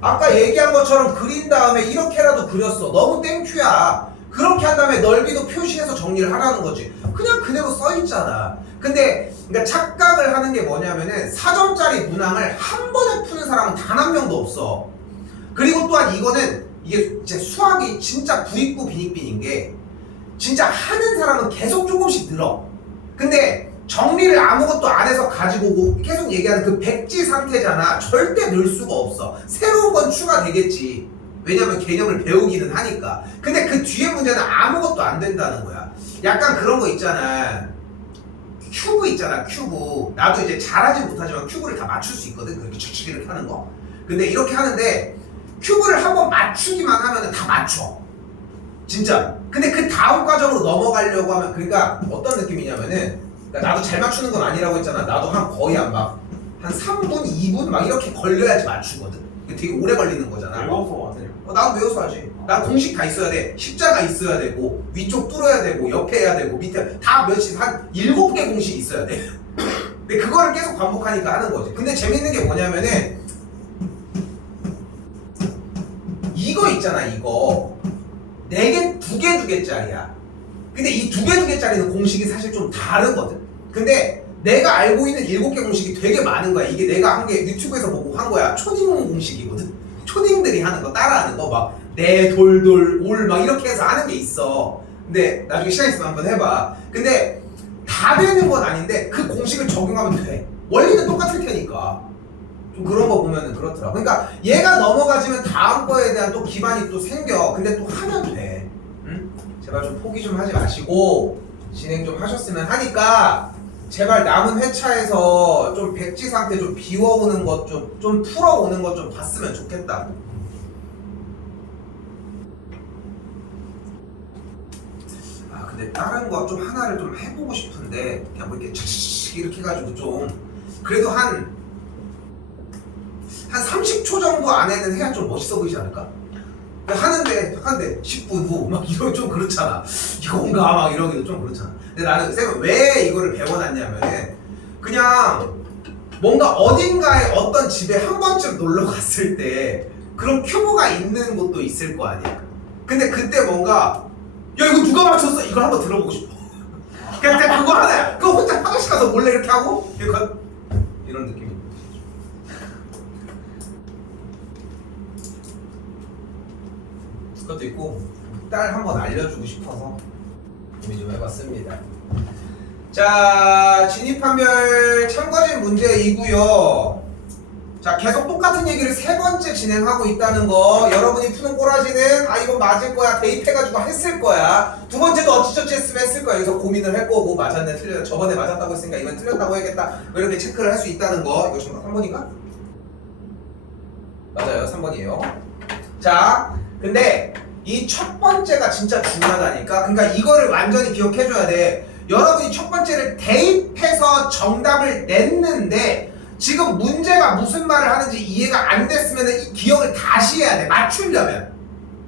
아까 얘기한 것처럼 그린 다음에 이렇게라도 그렸어. 너무 땡큐야. 그렇게 한 다음에 넓이도 표시해서 정리를 하라는 거지. 그냥 그대로 써있잖아. 근데 그러니까 착각을 하는 게 뭐냐면은 4점짜리 문항을 한 번에 푸는 사람은 단 한 명도 없어. 그리고 또한 이게 진짜 수학이 진짜 부익부 빈익빈인 게, 진짜 하는 사람은 계속 조금씩 늘어. 근데 정리를 아무것도 안 해서 가지고 오고 계속 얘기하는 그 백지 상태잖아. 절대 늘 수가 없어. 새로운 건 추가되겠지. 왜냐면 개념을 배우기는 하니까. 근데 그 뒤에 문제는 아무것도 안 된다는 거야. 약간 그런 거 있잖아. 큐브 있잖아, 큐브. 나도 이제 잘하지 못하지만 큐브를 다 맞출 수 있거든. 그렇게 칙칙 이렇게 하는 거. 근데 이렇게 하는데 큐브를 한번 맞추기만 하면 다 맞춰. 진짜. 근데 그 다음 과정으로 넘어가려고 하면, 그러니까 어떤 느낌이냐면은, 그러니까 나도 잘 맞추는 건 아니라고 했잖아. 나도 거의 한 3분, 2분 막 이렇게 걸려야지 맞추거든. 되게 오래 걸리는 거잖아. 외워서 하세요. 나도 외워서 하지. 난 공식 다 있어야 돼. 십자가 있어야 되고, 위쪽 뚫어야 되고, 옆에 해야 되고, 밑에 다 몇십, 한 7개 공식이 있어야 돼. 근데 그거를 계속 반복하니까 하는 거지. 근데 재밌는 게 뭐냐면은, 이거 있잖아, 이거. 4개, 2개, 2개짜리야. 근데 이 2개, 2개짜리는 공식이 사실 좀 다르거든. 근데 내가 알고 있는 7개 공식이 되게 많은 거야. 이게 내가 한 게 유튜브에서 보고 한 거야. 초딩 공식이거든. 초딩들이 하는 거, 따라하는 거, 막, 네, 돌, 올, 막 이렇게 해서 하는 게 있어. 근데 나중에 시간 있으면 한번 해봐. 근데 다 되는 건 아닌데 그 공식을 적용하면 돼. 원리는 똑같을 테니까. 좀 그런 거 보면은 그렇더라. 그러니까 얘가 넘어가지면 다음 거에 대한 또 기반이 또 생겨. 근데 또 하면 돼. 응? 제발 좀 포기 좀 하지 마시고 진행 좀 하셨으면 하니까, 제발 남은 회차에서 좀 백지 상태 좀 비워오는 것 좀 풀어오는 것 좀 봤으면 좋겠다. 근데 다른 거 좀 하나를 좀 해보고 싶은데, 그냥 뭐 이렇게 착착 이렇게 해가지고 좀 그래도 한 30초 정도 안에는 해야 좀 멋있어 보이지 않을까? 하는데 10분 후 막 이러면 좀 그렇잖아. 이건가 막 이러기도 좀 그렇잖아. 근데 나는 쌤은 왜 이거를 배워놨냐면은, 그냥 뭔가 어딘가에 어떤 집에 한 번쯤 놀러 갔을 때 그런 큐브가 있는 곳도 있을 거 아니야. 근데 그때 뭔가, 야 이거 누가 맞췄어? 이걸 한번 들어보고 싶어. 그냥 그거 하나야. 그거 혼자 화장실 가서 몰래 이렇게 하고 이런 느낌이. 그것도 있고, 딸 한번 알려주고 싶어서 고민 좀 해봤습니다. 자, 진입판별 참고진 문제이고요. 자, 계속 똑같은 얘기를 3번째 진행하고 있다는 거, 여러분이 푸는 꼬라지는 이거 맞을 거야, 대입해가지고 했을 거야. 2번째도 어찌저찌 했으면 했을 거야. 여기서 고민을 했고, 뭐 맞았네, 틀렸네, 저번에 맞았다고 했으니까 이번 틀렸다고 해야겠다, 뭐 이렇게 체크를 할 수 있다는 거. 이거 정말 3번인가? 맞아요, 3번이에요. 자, 근데 이 첫 번째가 진짜 중요하다니까. 그러니까 이거를 완전히 기억해줘야 돼. 여러분이 첫 번째를 대입해서 정답을 냈는데 지금 문제가 무슨 말을 하는지 이해가 안 됐으면 이 기억을 다시 해야 돼. 맞추려면.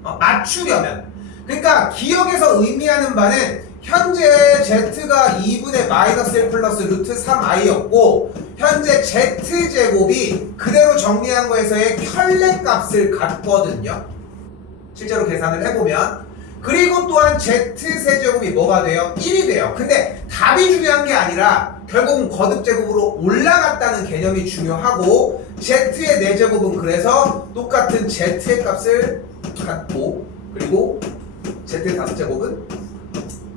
맞추려면. 그러니까 기억에서 의미하는 바는 현재 z가 2분의 마이너스 1 플러스 루트 3i였고 현재 z제곱이 그대로 정리한 거에서의 켤레값을 갖거든요. 실제로 계산을 해보면. 그리고 또한 z세제곱이 뭐가 돼요? 1이 돼요. 근데 답이 중요한 게 아니라 결국은 거듭제곱으로 올라갔다는 개념이 중요하고 z의 4제곱은 그래서 똑같은 z의 값을 갖고 그리고 z의 5제곱은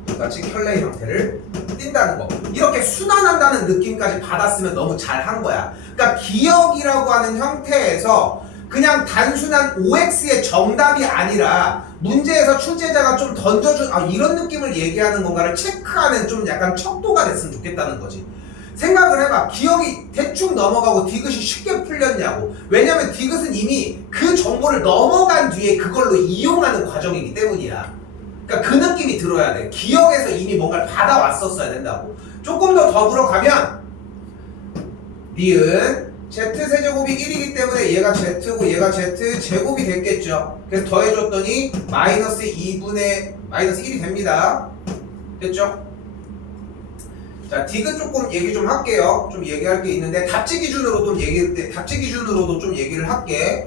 똑같이 켤레 형태를 띈다는 거. 이렇게 순환한다는 느낌까지 받았으면 너무 잘한 거야. 그러니까 기억이라고 하는 형태에서 그냥 단순한 OX의 정답이 아니라 문제에서 출제자가 좀 던져준 이런 느낌을 얘기하는 건가를 체크하는 좀 약간 척도가 됐으면 좋겠다는 거지. 생각을 해봐. 기억이 대충 넘어가고 디귿이 쉽게 풀렸냐고. 왜냐면 디귿은 이미 그 정보를 넘어간 뒤에 그걸로 이용하는 과정이기 때문이야. 그러니까 그 느낌이 들어야 돼. 기억에서 이미 뭔가를 받아왔었어야 된다고. 조금 더 더불어 가면 니은 z세제곱이 1이기 때문에 얘가 z고 얘가 z제곱이 됐겠죠. 그래서 더해줬더니 마이너스 2분의 마이너스 1이 됩니다. 됐죠? 자, 디귿 조금 얘기 좀 할게요. 좀 얘기할 게 있는데 답지 기준으로도 좀 얘기를 할게.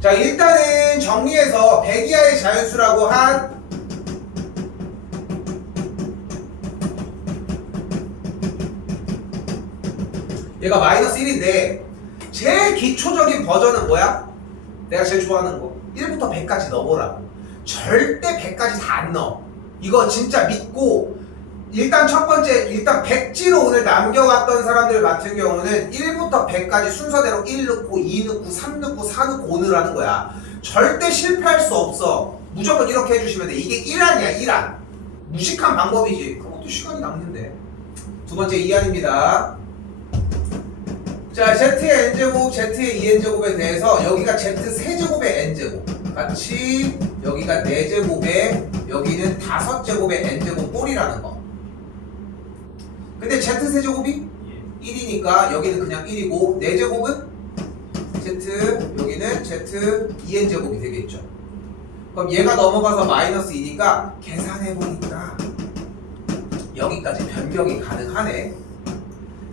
자, 일단은 정리해서 100 이하의 자연수라고 한 얘가 마이너스 1인데 제일 기초적인 버전은 뭐야? 내가 제일 좋아하는 거 1부터 100까지 넣어보라고. 절대 100까지 다 안 넣어. 이거 진짜 믿고 일단 첫 번째 일단 백지로 오늘 남겨왔던 사람들 같은 경우는 1부터 100까지 순서대로 1 넣고 2 넣고 3 넣고 4 넣고 오늘하는 거야. 절대 실패할 수 없어. 무조건 이렇게 해주시면 돼. 이게 1안이야 1안. 무식한 방법이지. 그것도 시간이 남는데. 두 번째 2안입니다. 자, z의 n제곱, z의 2n제곱에 대해서 여기가 z세제곱의 n제곱 같이 여기가 4제곱에 여기는 5제곱의 n제곱 꼴이라는 거. 근데 z세제곱이 1이니까 여기는 그냥 1이고 4제곱은 z 여기는 z 2n제곱이 되겠죠. 그럼 얘가 넘어가서 마이너스 2니까 계산해보니까 여기까지 변경이 가능하네.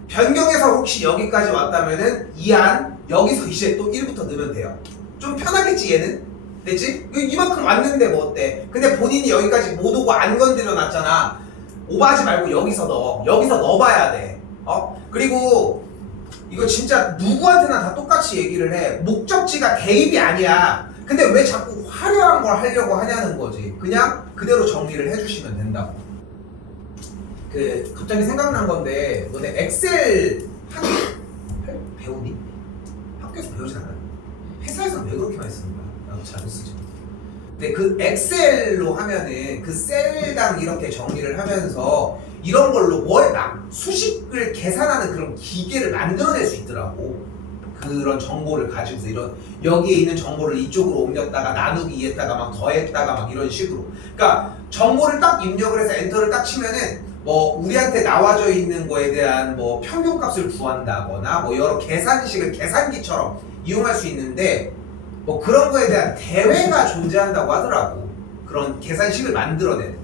변경해서 혹시 여기까지 왔다면은 2안 여기서 이제 또 1부터 넣으면 돼요. 좀 편하겠지 얘는? 됐지? 이만큼 왔는데 뭐 어때? 근데 본인이 여기까지 못 오고 안 건드려 놨잖아. 오버하지 말고 여기서 넣어. 여기서 넣어봐야 돼. 그리고 이거 진짜 누구한테나 다 똑같이 얘기를 해. 목적지가 대입이 아니야. 근데 왜 자꾸 화려한 걸 하려고 하냐는 거지. 그냥 그대로 정리를 해주시면 된다고. 갑자기 생각난 건데 너네 엑셀 배우니? 학교에서 배우진 않아요? 회사에서는 왜 그렇게 많이 쓰는 거야? 나도 잘 못 쓰지. 근데 그 엑셀로 하면은 그 셀당 이렇게 정리를 하면서 이런 걸로 수식을 계산하는 그런 기계를 만들어낼 수 있더라고. 그런 정보를 가지고서 이런 여기에 있는 정보를 이쪽으로 옮겼다가 나누기 2했다가 막 더했다가 막 이런 식으로. 그러니까 정보를 딱 입력을 해서 엔터를 딱 치면은 뭐 우리한테 나와져 있는 거에 대한 뭐 평균값을 구한다거나 뭐 여러 계산식을 계산기처럼 이용할 수 있는데 뭐 그런 거에 대한 대회가 존재한다고 하더라고. 그런 계산식을 만들어내는.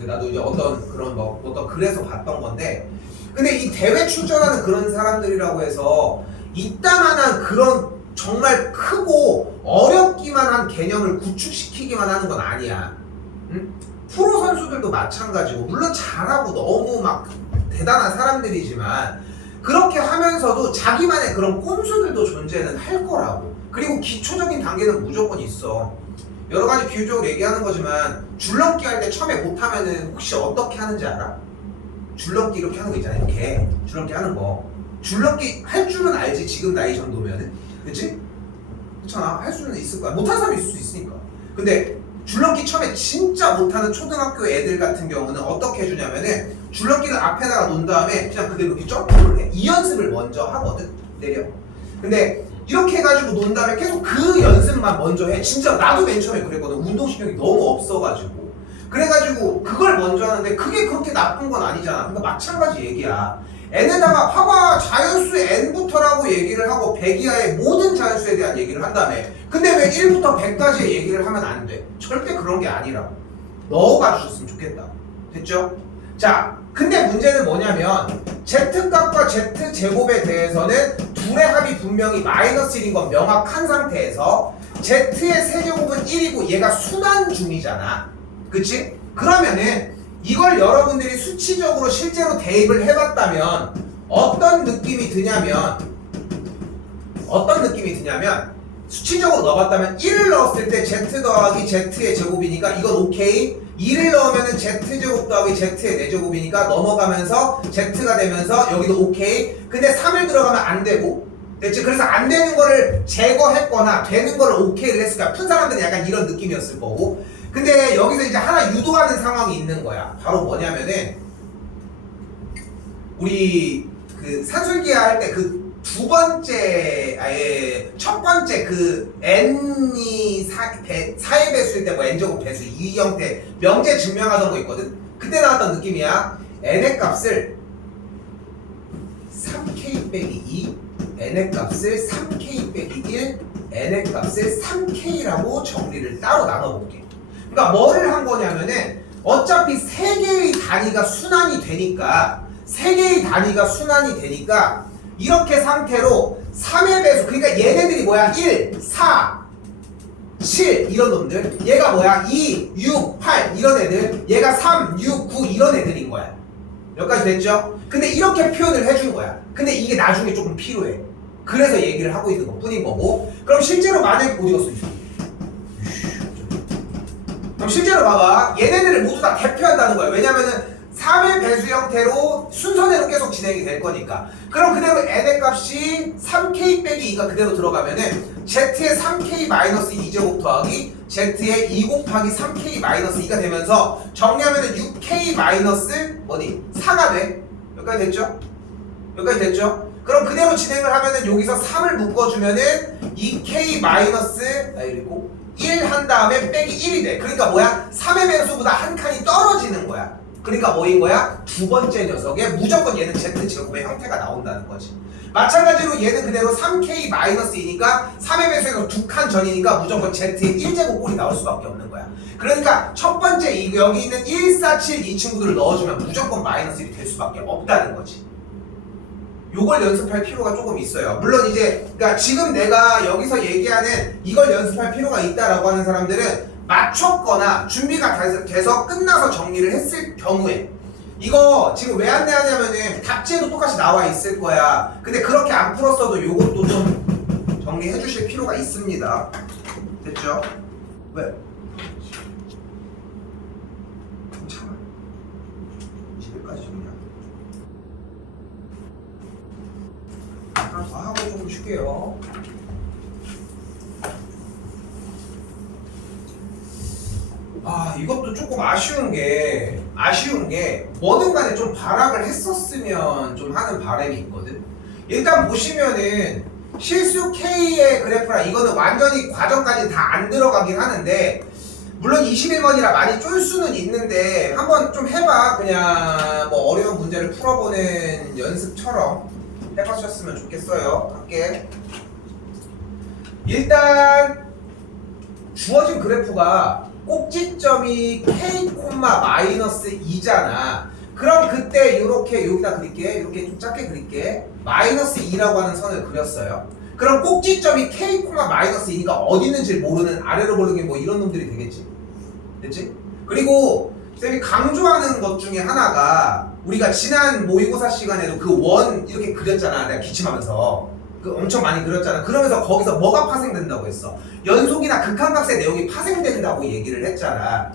나도 이제 어떤 글에서 봤던 건데, 근데 이 대회 출전하는 그런 사람들이라고 해서 이따만한 그런 정말 크고 어렵기만 한 개념을 구축시키기만 하는 건 아니야. 응? 프로 선수들도 마찬가지고, 물론 잘하고 너무 막 대단한 사람들이지만 그렇게 하면서도 자기만의 그런 꼼수들도 존재는 할 거라고. 그리고 기초적인 단계는 무조건 있어. 여러 가지 비유적으로 얘기하는 거지만 줄넘기 할 때 처음에 못하면은 혹시 어떻게 하는지 알아? 줄넘기 이렇게 하는 거 있잖아. 이렇게 줄넘기 하는 거. 줄넘기 할 줄은 알지. 지금 나이 정도면은. 그치? 그렇잖아. 할 수는 있을 거야. 못하는 사람이 있을 수 있으니까. 근데 줄넘기 처음에 진짜 못하는 초등학교 애들 같은 경우는 어떻게 해주냐면은 줄넘기를 앞에다가 놓은 다음에 그냥 그대로 이렇게 점프를 해. 이 연습을 먼저 하거든. 내려. 근데 이렇게 해가지고 논 다음에 계속 그 연습만 먼저 해. 진짜 나도 맨 처음에 그랬거든. 운동신경이 너무 없어가지고. 그래가지고 그걸 먼저 하는데 그게 그렇게 나쁜 건 아니잖아. 그러니까 마찬가지 얘기야. n에다가 봐봐 자연수 n부터라고 얘기를 하고 100 이하의 모든 자연수에 대한 얘기를 한다며. 근데 왜 1부터 100까지의 얘기를 하면 안 돼? 절대 그런 게 아니라고 넣어가 주셨으면 좋겠다. 됐죠? 자, 근데 문제는 뭐냐면 z값과 z제곱에 대해서는 둘의 합이 분명히 마이너스 1인 건 명확한 상태에서 z의 세제곱은 1이고 얘가 순환 중이잖아. 그치? 그러면은 이걸 여러분들이 수치적으로 실제로 대입을 해봤다면 어떤 느낌이 드냐면 수치적으로 넣어봤다면 1을 넣었을 때 z 더하기 z의 제곱이니까 이건 오케이. 2를 넣으면은 z제곱 더하기 z의 4제곱이니까 넘어가면서 z가 되면서 여기도 오케이. 근데 3을 들어가면 안 되고, 됐지? 그래서 안 되는 거를 제거했거나 되는 거를 오케이를 했으니까 푼 사람들은 약간 이런 느낌이었을 거고. 근데 여기서 이제 하나 유도하는 상황이 있는 거야. 바로 뭐냐면은 우리 그 산술기하 할 때 그 두 번째 첫 번째 그 n이 4의 배수일 때 뭐 n제곱 배수 이 형태 명제 증명하던 거 있거든. 그때 나왔던 느낌이야. n의 값을 3k 빼기 2, n의 값을 3k 빼기 1, n의 값을 3k라고 정리를 따로 나눠볼게. 그러니까 뭐를 한 거냐면은 어차피 3개의 단위가 순환이 되니까 이렇게 상태로 3의 배수, 그러니까 얘네들이 뭐야? 1, 4, 7 이런 놈들, 얘가 뭐야? 2, 6, 8 이런 애들, 얘가 3, 6, 9 이런 애들인 거야. 여기까지 됐죠? 근데 이렇게 표현을 해준 거야. 근데 이게 나중에 조금 필요해. 그래서 얘기를 하고 있는 것 뿐인 거고. 그럼 실제로 만약에 어디 갔어? 그럼 실제로 봐봐. 얘네들을 모두 다 대표한다는 거야. 왜냐면은 3의 배수 형태로 순서대로 계속 진행이 될 거니까. 그럼 그대로 n의 값이 3k 빼기 2가 그대로 들어가면은 z의 3k 마이너스 2제곱 더하기 z의 2 곱하기 3k 마이너스 2가 되면서 정리하면은 6k 마이너스 4가 돼. 여기까지 됐죠? 그럼 그대로 진행을 하면은 여기서 3을 묶어주면은 2k 마이너스 1 한 다음에 빼기 1이 돼. 그러니까 뭐야? 3의 배수보다 한 칸이 떨어지는 거야. 그러니까 뭐인 거야? 두 번째 녀석에 무조건 얘는 z제곱의 형태가 나온다는 거지. 마찬가지로 얘는 그대로 3k-2니까 3의 배수에서 두 칸 전이니까 무조건 z의 1제곱 꼴이 나올 수밖에 없는 거야. 그러니까 첫 번째 여기 있는 1, 4, 7 이 친구들을 넣어주면 무조건 마이너스 1이 될 수밖에 없다는 거지. 요걸 연습할 필요가 조금 있어요. 물론 이제 그러니까 지금 내가 여기서 얘기하는 이걸 연습할 필요가 있다라고 하는 사람들은 맞췄거나 준비가 돼서 끝나서 정리를 했을 경우에 이거 지금 왜 안내하냐면은 답지에도 똑같이 나와 있을 거야. 근데 그렇게 안 풀었어도 요것도 좀 정리해 주실 필요가 있습니다. 됐죠? 왜? 참아. 20일까지 정리하고 하나 더 하고 좀 쉴게요. 이것도 조금 아쉬운 게 뭐든 간에 좀 발악을 했었으면 좀 하는 바람이 있거든. 일단 보시면은 실수 K의 그래프라 이거는 완전히 과정까지 다 안 들어가긴 하는데 물론 21번이라 많이 쫄 수는 있는데 한번 좀 해봐. 그냥 뭐 어려운 문제를 풀어보는 연습처럼 해보셨으면 좋겠어요. 할게. 일단 주어진 그래프가 꼭지점이 k,-2잖아. 그럼 그때 이렇게 여기다 그릴게. 이렇게 좀 작게 그릴게. -2라고 하는 선을 그렸어요. 그럼 꼭지점이 k,-2니까 어디 있는지 모르는 아래로 보르는 뭐 이런 놈들이 되겠지. 됐지? 그리고 쌤이 강조하는 것 중에 하나가 우리가 지난 모의고사 시간에도 그 원 이렇게 그렸잖아. 내가 기침하면서. 그 엄청 많이 그렸잖아. 그러면서 거기서 뭐가 파생된다고 했어? 연속이나 극한값의 내용이 파생된다고 얘기를 했잖아.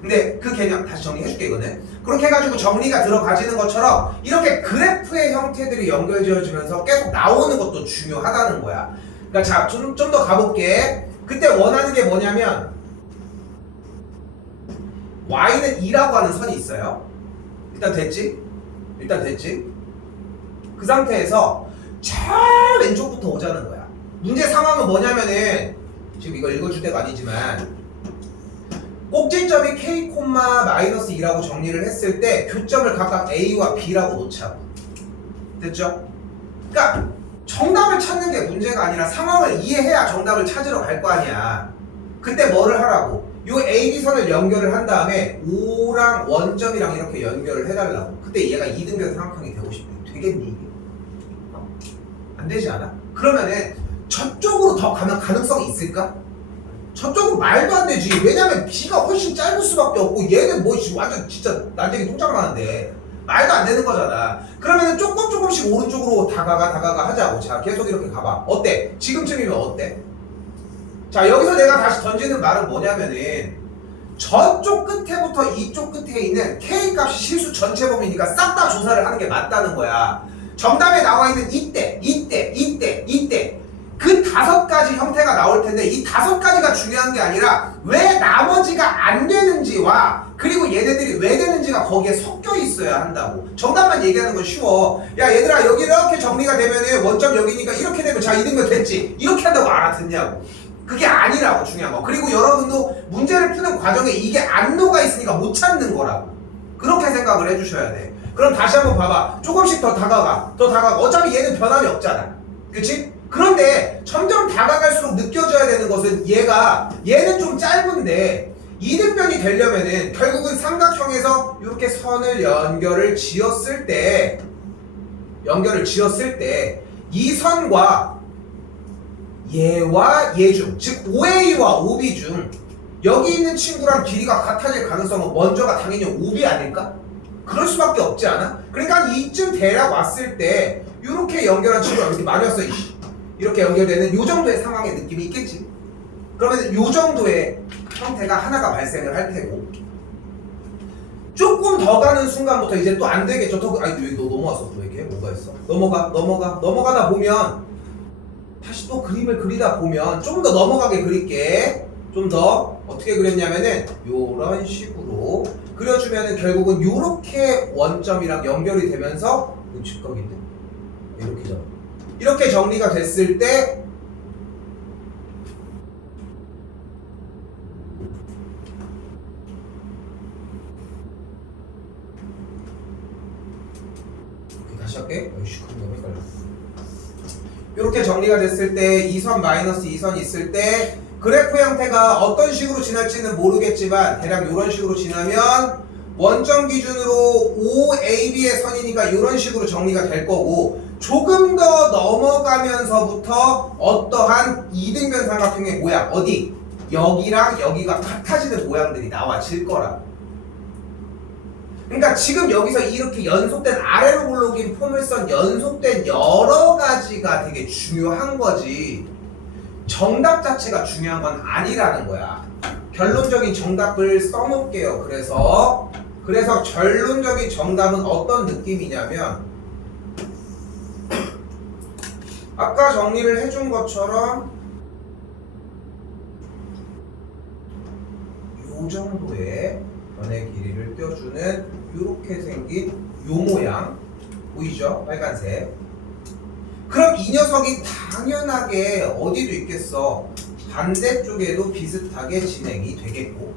근데 그 개념 다시 정리해줄게 이거는. 그렇게 해가지고 정리가 들어가지는 것처럼 이렇게 그래프의 형태들이 연결지어지면서 계속 나오는 것도 중요하다는 거야. 그러니까 자, 좀 더 가볼게. 그때 원하는 게 뭐냐면 y는 2라고 하는 선이 있어요. 일단 됐지? 그 상태에서 저 왼쪽부터 오자는 거야. 문제 상황은 뭐냐면은 지금 이거 읽어줄 때가 아니지만 꼭지점이 k,-2라고 정리를 했을 때 교점을 각각 a와 b라고 놓자고. 됐죠? 그러니까 정답을 찾는 게 문제가 아니라 상황을 이해해야 정답을 찾으러 갈 거 아니야. 그때 뭐를 하라고? 요 AB선을 연결을 한 다음에 O랑 원점이랑 이렇게 연결을 해달라고. 그때 얘가 이등변 삼각형이 되고 싶대. 되겠니 이게? 안 되지 않아? 그러면은 저쪽으로 더 가면 가능성이 있을까? 저쪽은 말도 안 되지. 왜냐면 B가 훨씬 짧을 수밖에 없고 얘는 뭐 완전 진짜 난쟁이 똥장 많은데 말도 안 되는 거잖아. 그러면은 조금씩 오른쪽으로 다가가 하자고. 자, 계속 이렇게 가봐. 어때? 지금쯤이면 어때? 자, 여기서 내가 다시 던지는 말은 뭐냐면은 저쪽 끝에부터 이쪽 끝에 있는 K 값이 실수 전체 범위니까 싹 다 조사를 하는 게 맞다는 거야. 정답에 나와 있는 이때 그 5가지 형태가 나올 텐데 이 5가지가 중요한 게 아니라 왜 나머지가 안 되는지와 그리고 얘네들이 왜 되는지가 거기에 섞여 있어야 한다고. 정답만 얘기하는 건 쉬워. 야 얘들아 여기 이렇게 정리가 되면은 원점 여기니까 이렇게 되면 자 이등변 됐지. 이렇게 한다고 알아듣냐고. 그게 아니라고 중요한 거. 그리고 여러분도 문제를 푸는 과정에 이게 안 녹아 있으니까 못 찾는 거라고. 그렇게 생각을 해주셔야 돼. 그럼 다시 한번 봐봐. 조금씩 더 다가가. 어차피 얘는 변함이 없잖아. 그치? 그런데 점점 다가갈수록 느껴져야 되는 것은 얘는 좀 짧은데 이등변이 되려면은 결국은 삼각형에서 이렇게 선을 연결을 지었을 때 이 선과 얘와 얘 중, 즉 OA와 OB 중 여기 있는 친구랑 길이가 같아질 가능성은 먼저가 당연히 OB 아닐까? 그럴 수밖에 없지 않아? 그러니까 이쯤 대략 왔을 때 이렇게 연결한 친구가 이렇게 많이 왔어. 이렇게 연결되는 요 정도의 상황의 느낌이 있겠지. 그러면 요 정도의 형태가 하나가 발생을 할 테고 조금 더 가는 순간부터 이제 또 안 되겠죠. 아니 왜 너 넘어왔어? 또 이렇게 뭐가 있어? 넘어가다 보면 다시 또 그림을 그리다 보면 좀 더 넘어가게 그릴게. 좀 더 어떻게 그렸냐면은 요런 식으로 그려주면은 결국은 요렇게 원점이랑 연결이 되면서 직각인데 이렇게 정리가 됐을 때 다시 할게. 이렇게 정리가 됐을 때 2선 마이너스 2선 있을 때 그래프 형태가 어떤 식으로 지날지는 모르겠지만 대략 이런 식으로 지나면 원점 기준으로 OAB의 선이니까 이런 식으로 정리가 될 거고 조금 더 넘어가면서부터 어떠한 이등변 삼각형의 모양 어디? 여기랑 여기가 같아지는 모양들이 나와질 거라. 그러니까 지금 여기서 이렇게 연속된 아래로 굴러긴 포물선 연속된 여러 가지가 되게 중요한 거지 정답 자체가 중요한 건 아니라는 거야. 결론적인 정답을 써놓을게요. 그래서 결론적인 정답은 어떤 느낌이냐면 아까 정리를 해준 것처럼 요 정도의 변의 길이를 떼어주는 요렇게 생긴 요 모양 보이죠? 빨간색. 그럼 이 녀석이 당연하게 어디도 있겠어? 반대쪽에도 비슷하게 진행이 되겠고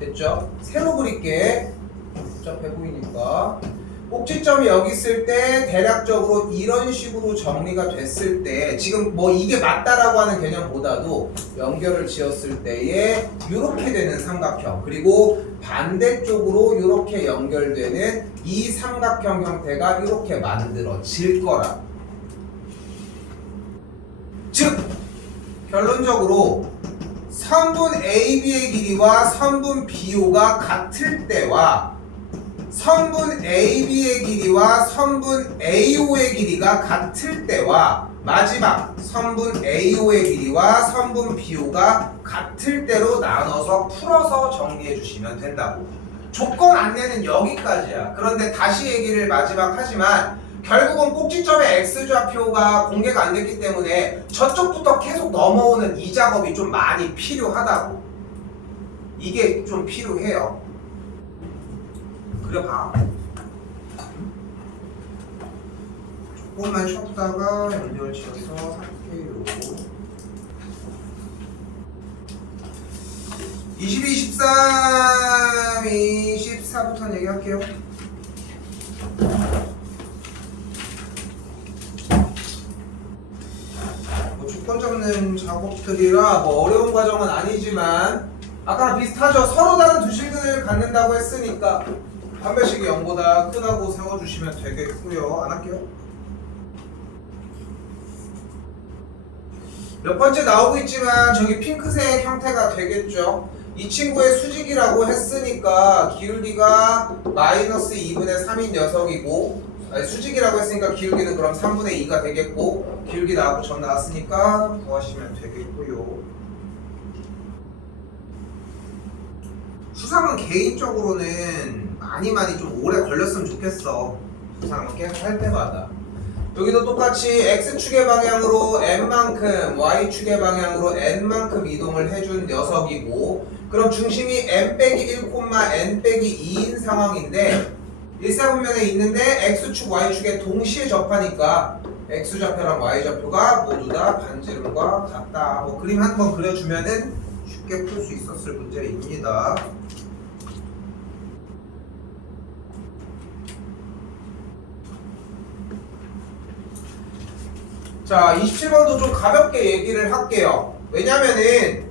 됐죠? 세로 그릴게. 복잡해 보이니까 꼭지점이 여기 있을 때 대략적으로 이런 식으로 정리가 됐을 때 지금 뭐 이게 맞다라고 하는 개념보다도 연결을 지었을 때에 이렇게 되는 삼각형 그리고 반대쪽으로 이렇게 연결되는 이 삼각형 형태가 이렇게 만들어질 거라. 즉 결론적으로 선분 AB의 길이와 선분 BO가 같을 때와 선분 AB의 길이와 선분 AO의 길이가 같을 때와 마지막 선분 AO의 길이와 선분 BO가 같을 때로 나눠서 풀어서 정리해 주시면 된다고. 조건 안내는 여기까지야. 그런데 다시 얘기를 마지막 하지만 결국은 꼭지점의 X좌표가 공개가 안 됐기 때문에 저쪽부터 계속 넘어오는 이 작업이 좀 많이 필요하다고. 이게 좀 필요해요. 그려봐. 조금만 쉬었다가 연결 지어서 할게요. 22, 13, 24부터 얘기할게요. 뭐 조건 잡는 작업들이라 뭐 어려운 과정은 아니지만 아까랑 비슷하죠. 서로 다른 두 실근을 갖는다고 했으니까 판별식이 0보다 크다고 세워주시면 되겠고요. 안 할게요. 몇 번째 나오고 있지만 저기 핑크색 형태가 되겠죠. 이 친구의 수직이라고 했으니까 기울기가 마이너스 2분의 3인 녀석이고, 아니, 수직이라고 했으니까 기울기는 그럼 3분의 2가 되겠고, 기울기 나오고 점 나왔으니까 더하시면 되겠고요. 수상은 개인적으로는 많이 좀 오래 걸렸으면 좋겠어. 수상은 계속 할 때마다. 여기도 똑같이 x축의 방향으로 n만큼, y축의 방향으로 n만큼 이동을 해준 녀석이고, 그럼 중심이 n 빼기 1, n 빼기 2인 상황인데 일사분면에 있는데 x축, y축에 동시에 접하니까 x좌표랑 y좌표가 모두 다 반지름과 같다. 뭐 그림 한 번 그려주면은 쉽게 풀 수 있었을 문제입니다. 자, 27번도 좀 가볍게 얘기를 할게요. 왜냐면은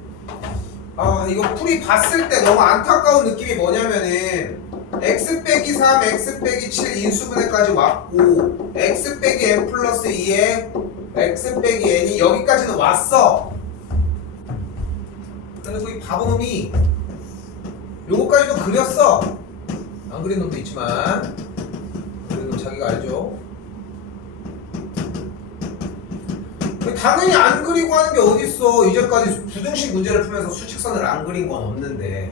이거 풀이 봤을 때 너무 안타까운 느낌이 뭐냐면은 x 빼기 3, x 빼기 7 인수분해까지 왔고 x 빼기 n 플러스 2에 x 빼기 n이 여기까지는 왔어. 그래서 이 바보놈이 요거까지도 그렸어. 안 그린 놈도 있지만 그린 놈 자기가 알죠. 당연히 안 그리고 하는 게 어딨어. 이제까지 부등식 문제를 풀면서 수직선을 안 그린 건 없는데.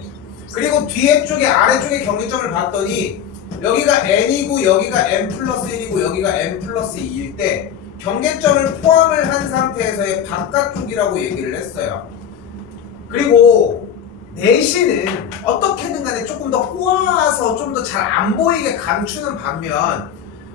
그리고 뒤에 쪽에 아래쪽에 경계점을 봤더니 여기가 n이고 여기가 n 플러스 1이고 여기가 n 플러스 2일 때 경계점을 포함을 한 상태에서의 바깥쪽이라고 얘기를 했어요. 그리고 내신은 어떻게든 간에 조금 더 꼬아서 좀 더 잘 안 보이게 감추는 반면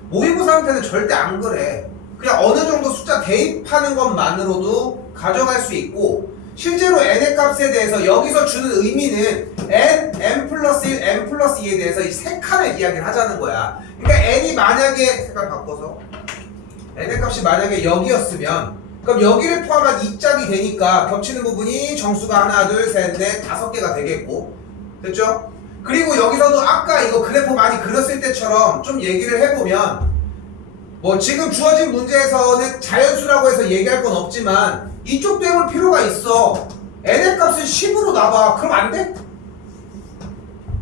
모의고사한테는 절대 안 그래. 그냥 어느 정도 숫자 대입하는 것만으로도 가져갈 수 있고, 실제로 n의 값에 대해서 여기서 주는 의미는 n 플러스 1, n 플러스 2에 대해서 이 세 칸을 이야기를 하자는 거야. 그러니까 n이 만약에 색깔 바꿔서 n의 값이 만약에 여기였으면 그럼 여기를 포함한 2짝이 되니까 겹치는 부분이 정수가 하나, 둘, 셋, 넷, 5개가 되겠고, 됐죠? 그리고 여기서도 아까 이거 그래프 많이 그렸을 때처럼 좀 얘기를 해보면 뭐 지금 주어진 문제에서는 자연수라고 해서 얘기할 건 없지만 이쪽도 해볼 필요가 있어. n의 값을 10으로 놔봐. 그럼 안 돼?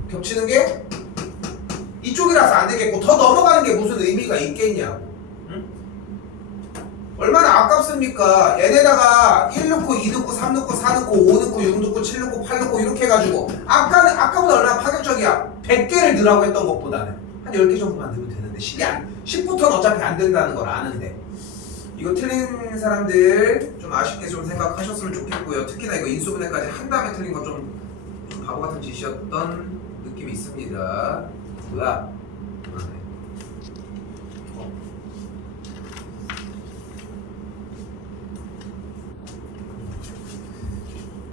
겹치는 게 이쪽이라서 안 되겠고 더 넘어가는 게 무슨 의미가 있겠냐고. 응? 얼마나 아깝습니까? 얘네다가 1 넣고 2 넣고 3 넣고 4 넣고 5 넣고 6 넣고 7 넣고 8 넣고 이렇게 해가지고 아까보다 얼마나 파격적이야. 100개를 넣으라고 했던 것보다는 한 10개 정도만 넣으면 되는데 10부터는 어차피 안 된다는 걸 아는데 이거 틀린 사람들 좀 아쉽게 좀 생각하셨으면 좋겠고요. 특히나 이거 인수분해까지 한 다음에 틀린 건 좀 바보 같은 짓이었던 느낌이 있습니다. 뭐야?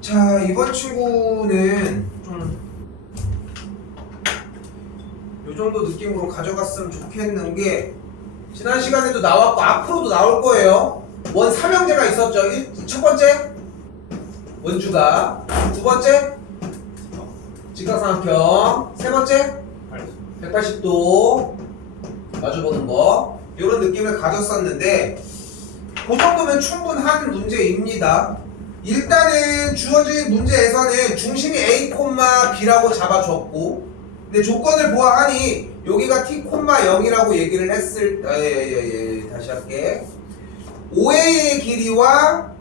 자, 이번 친구는 좀 요 정도 느낌으로 가져갔으면 좋겠는 게 지난 시간에도 나왔고 앞으로도 나올 거예요. 원 삼형제가 있었죠. 첫 번째 원주가, 두 번째 직각삼각형, 세 번째 180도 마주보는 거, 이런 느낌을 가졌었는데 그 정도면 충분한 문제입니다. 일단은 주어진 문제에서는 중심이 A, B라고 잡아줬고, 근데 조건을 보아하니 여기가 T, 0이라고 얘기를 했을 다시 할게. OA의 길이와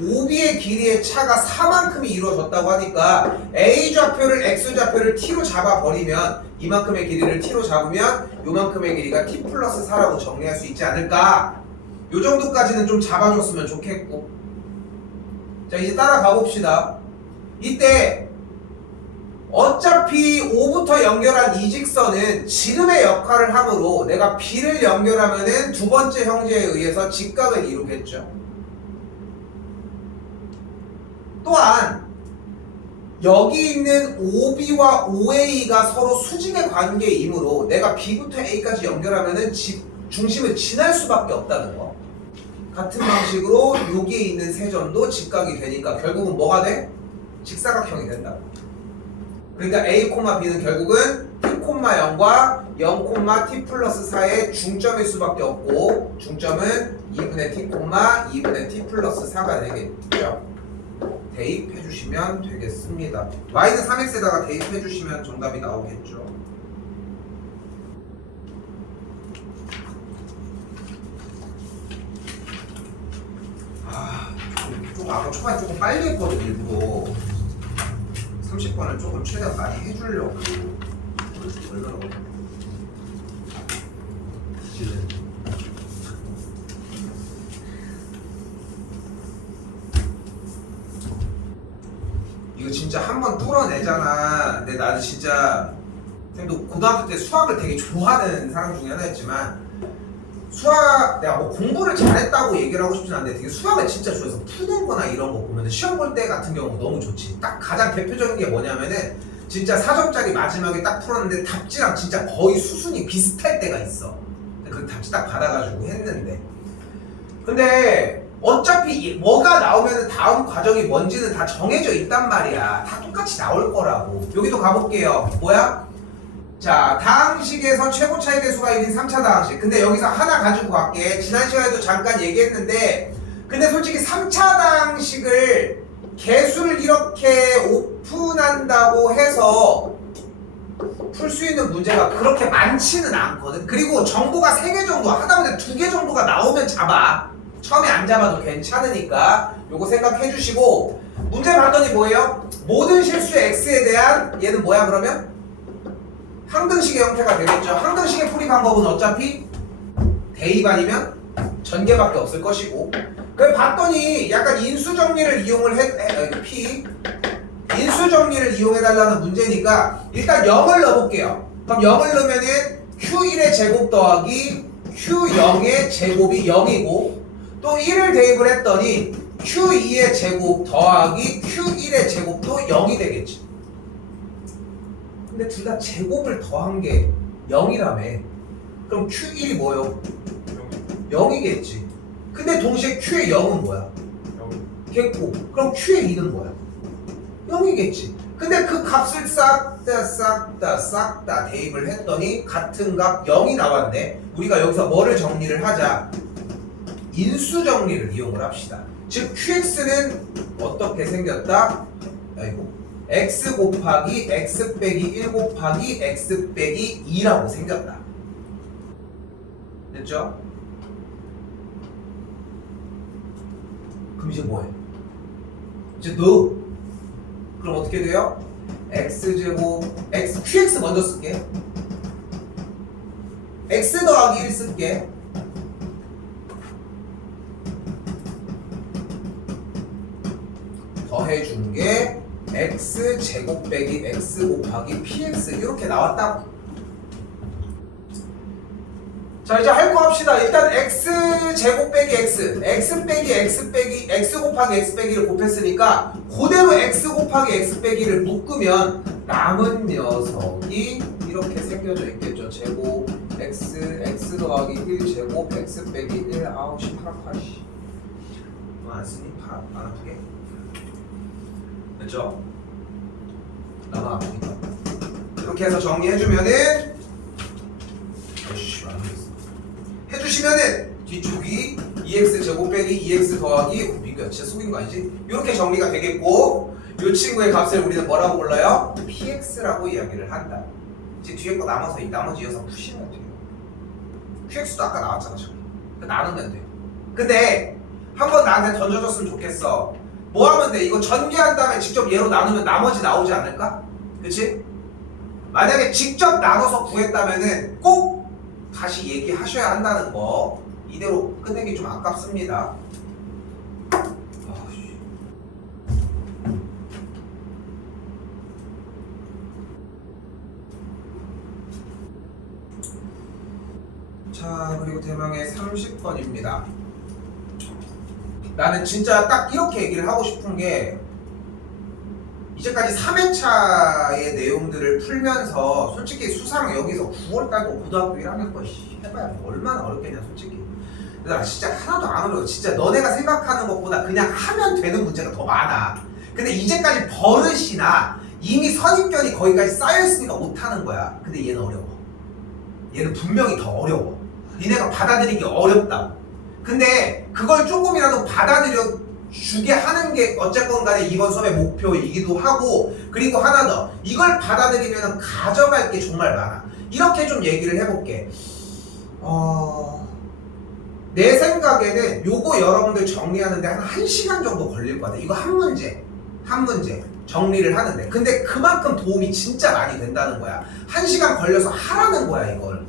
OB의 길이의 차가 4만큼이 이루어졌다고 하니까 A 좌표를 X 좌표를 T로 잡아버리면 이만큼의 길이를 T로 잡으면 요만큼의 길이가 T 플러스 4라고 정리할 수 있지 않을까. 요 정도까지는 좀 잡아줬으면 좋겠고. 자, 이제 따라가 봅시다. 이때 어차피 O부터 연결한 이 직선은 지름의 역할을 하므로 내가 B를 연결하면은 두 번째 형제에 의해서 직각을 이루겠죠. 또한 여기 있는 OB와 OA가 서로 수직의 관계이므로 내가 B부터 A까지 연결하면은 중심을 지날 수밖에 없다는 거. 같은 방식으로 여기에 있는 세 점도 직각이 되니까 결국은 뭐가 돼? 직사각형이 된다. 그러니까 A, B는 결국은 T, 0과 0, T 플러스 4의 중점일 수밖에 없고 중점은 2분의 T, 2분의 T 플러스 4가 되겠죠. 대입해 주시면 되겠습니다. Y는 3x에다가 대입해 주시면 정답이 나오겠죠. 조금 아까 초반에 조금 빨리 했거든 일부러 30번을 조금 최대한 많이 해주려고. 얼마나 이거 진짜 한번 뚫어내잖아. 근데 나는 진짜 쌤도 고등학교 때 수학을 되게 좋아하는 사람 중에 하나였지만 수학 내가 뭐 공부를 잘했다고 얘기를 하고 싶진 않은데 되게 수학을 진짜 좋아해서 푸는 거나 이런 거 보면 시험 볼 때 같은 경우 너무 좋지. 딱 가장 대표적인 게 뭐냐면은 진짜 4점짜리 마지막에 딱 풀었는데 답지랑 진짜 거의 수순이 비슷할 때가 있어. 그 답지 딱 받아가지고 했는데 근데 어차피 뭐가 나오면 다음 과정이 뭔지는 다 정해져 있단 말이야. 다 똑같이 나올 거라고. 여기도 가볼게요. 뭐야? 자, 다항식에서 최고 차이 대수가 1인 3차 다항식. 근데 여기서 하나 가지고 갈게. 지난 시간에도 잠깐 얘기했는데 근데 솔직히 3차 다항식을 개수를 이렇게 오픈한다고 해서 풀 수 있는 문제가 그렇게 많지는 않거든. 그리고 정보가 3개 정도 하다못해 2개 정도가 나오면 잡아. 처음에 안 잡아도 괜찮으니까 요거 생각해 주시고 문제 봤더니 뭐예요? 모든 실수 x에 대한 얘는 뭐야 그러면? 항등식의 형태가 되겠죠. 항등식의 풀이 방법은 어차피 대입 아니면 전개밖에 없을 것이고 그래 봤더니 약간 인수정리를 이용을 P 인수정리를 이용해달라는 문제니까 일단 0을 넣어볼게요. 그럼 0을 넣으면은 Q1의 제곱 더하기 Q0의 제곱이 0이고 또 1을 대입을 했더니 Q2의 제곱 더하기 Q1의 제곱도 0이 되겠지. 근데 둘 다 제곱을 더한 게 0이라며. 그럼 Q1이 뭐요? 0이겠지. 근데 동시에 Q의 0은 뭐야? 0겠고 그럼 Q의 2는 뭐야? 0이겠지. 근데 그 값을 싹 다 대입을 했더니 같은 값 0이 나왔네. 우리가 여기서 뭐를 정리를 하자? 인수 정리를 이용을 합시다. 즉 QX는 어떻게 생겼다? 아이고 x 곱하기 x 빼기 1 곱하기 x 빼기 2라고 생겼다. 됐죠? 그럼 이제 뭐해? 이제 넣어. 그럼 어떻게 돼요? x제곱 qx 먼저 쓸게. x 더하기 1 쓸게. 더해준 게 x 제곱 빼기 x 곱하기 px 이렇게 나왔다. 자 이제 할 거 합시다. 일단 x 제곱 빼기 x 빼기 x 곱하기 x 빼기를 곱했으니까 그대로 x 곱하기 x 빼기를 묶으면 남은 녀석이 이렇게 생겨져 있겠죠. 제곱 x 더하기 1 제곱 x 빼기 1 아우 18씨 너 안 쓰니? 안 아프게? 됐죠? 나만 아프니까 이렇게 해서 정리해주면은 해주시면은 뒤쪽이 2x 제곱 빼기 2x 더하기 민규야 진짜 속인 거 아니지? 이렇게 정리가 되겠고 이 친구의 값을 우리는 뭐라고 불러요? px라고 이야기를 한다. 이제 뒤에 거 남아서 이 나머지 녀석 푸시면 돼요. qx도 아까 나왔잖아 저기. 나누면 돼. 근데 한번 나한테 던져줬으면 좋겠어. 뭐 하면 돼? 이거 전개한 다음에 직접 얘로 나누면 나머지 나오지 않을까? 그치? 만약에 직접 나눠서 구했다면은 꼭 다시 얘기하셔야 한다는 거. 이대로 끝내기 좀 아깝습니다. 자, 그리고 대망의 30번입니다. 나는 진짜 딱 이렇게 얘기를 하고 싶은 게 이제까지 3회차의 내용들을 풀면서 솔직히 수상 여기서 9월달도 고등학교 1학년 거 해봐야 얼마나 어렵겠냐 솔직히. 나 진짜 하나도 안 어려워. 진짜 너네가 생각하는 것보다 그냥 하면 되는 문제가 더 많아. 근데 이제까지 버릇이나 이미 선입견이 거기까지 쌓여있으니까 못하는 거야. 근데 얘는 어려워. 얘는 분명히 더 어려워. 니네가 받아들이기 어렵다고. 근데 그걸 조금이라도 받아들여 주게 하는 게 어쨌건 간에 이번 수업의 목표이기도 하고, 그리고 하나 더, 이걸 받아들이면 가져갈 게 정말 많아. 이렇게 좀 얘기를 해볼게. 내 생각에는 요거 여러분들 정리하는데 한 1시간 정도 걸릴 것 같아. 이거 한 문제 정리를 하는데. 근데 그만큼 도움이 진짜 많이 된다는 거야. 1시간 걸려서 하라는 거야, 이걸.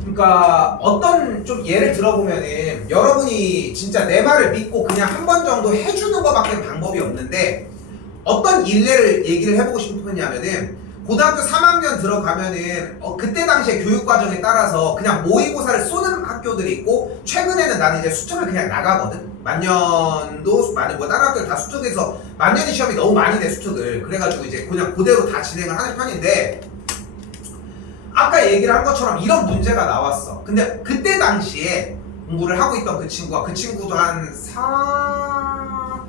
그러니까 어떤 좀 예를 들어보면은 여러분이 진짜 내 말을 믿고 그냥 한 번 정도 해주는 것밖에 방법이 없는데, 어떤 일례를 얘기를 해보고 싶으냐면은 고등학교 3학년 들어가면은 그때 당시에 교육과정에 따라서 그냥 모의고사를 쏘는 학교들이 있고, 최근에는 나는 이제 수특을 그냥 나가거든. 만년도 많은 거 다른 학교들 다 수특에서 만년이 시험이 너무 많이 돼, 수특을. 그래가지고 이제 그냥 그대로 다 진행을 하는 편인데, 아까 얘기를 한 것처럼 이런 문제가 나왔어. 근데 그때 당시에 공부를 하고 있던 그 친구도 한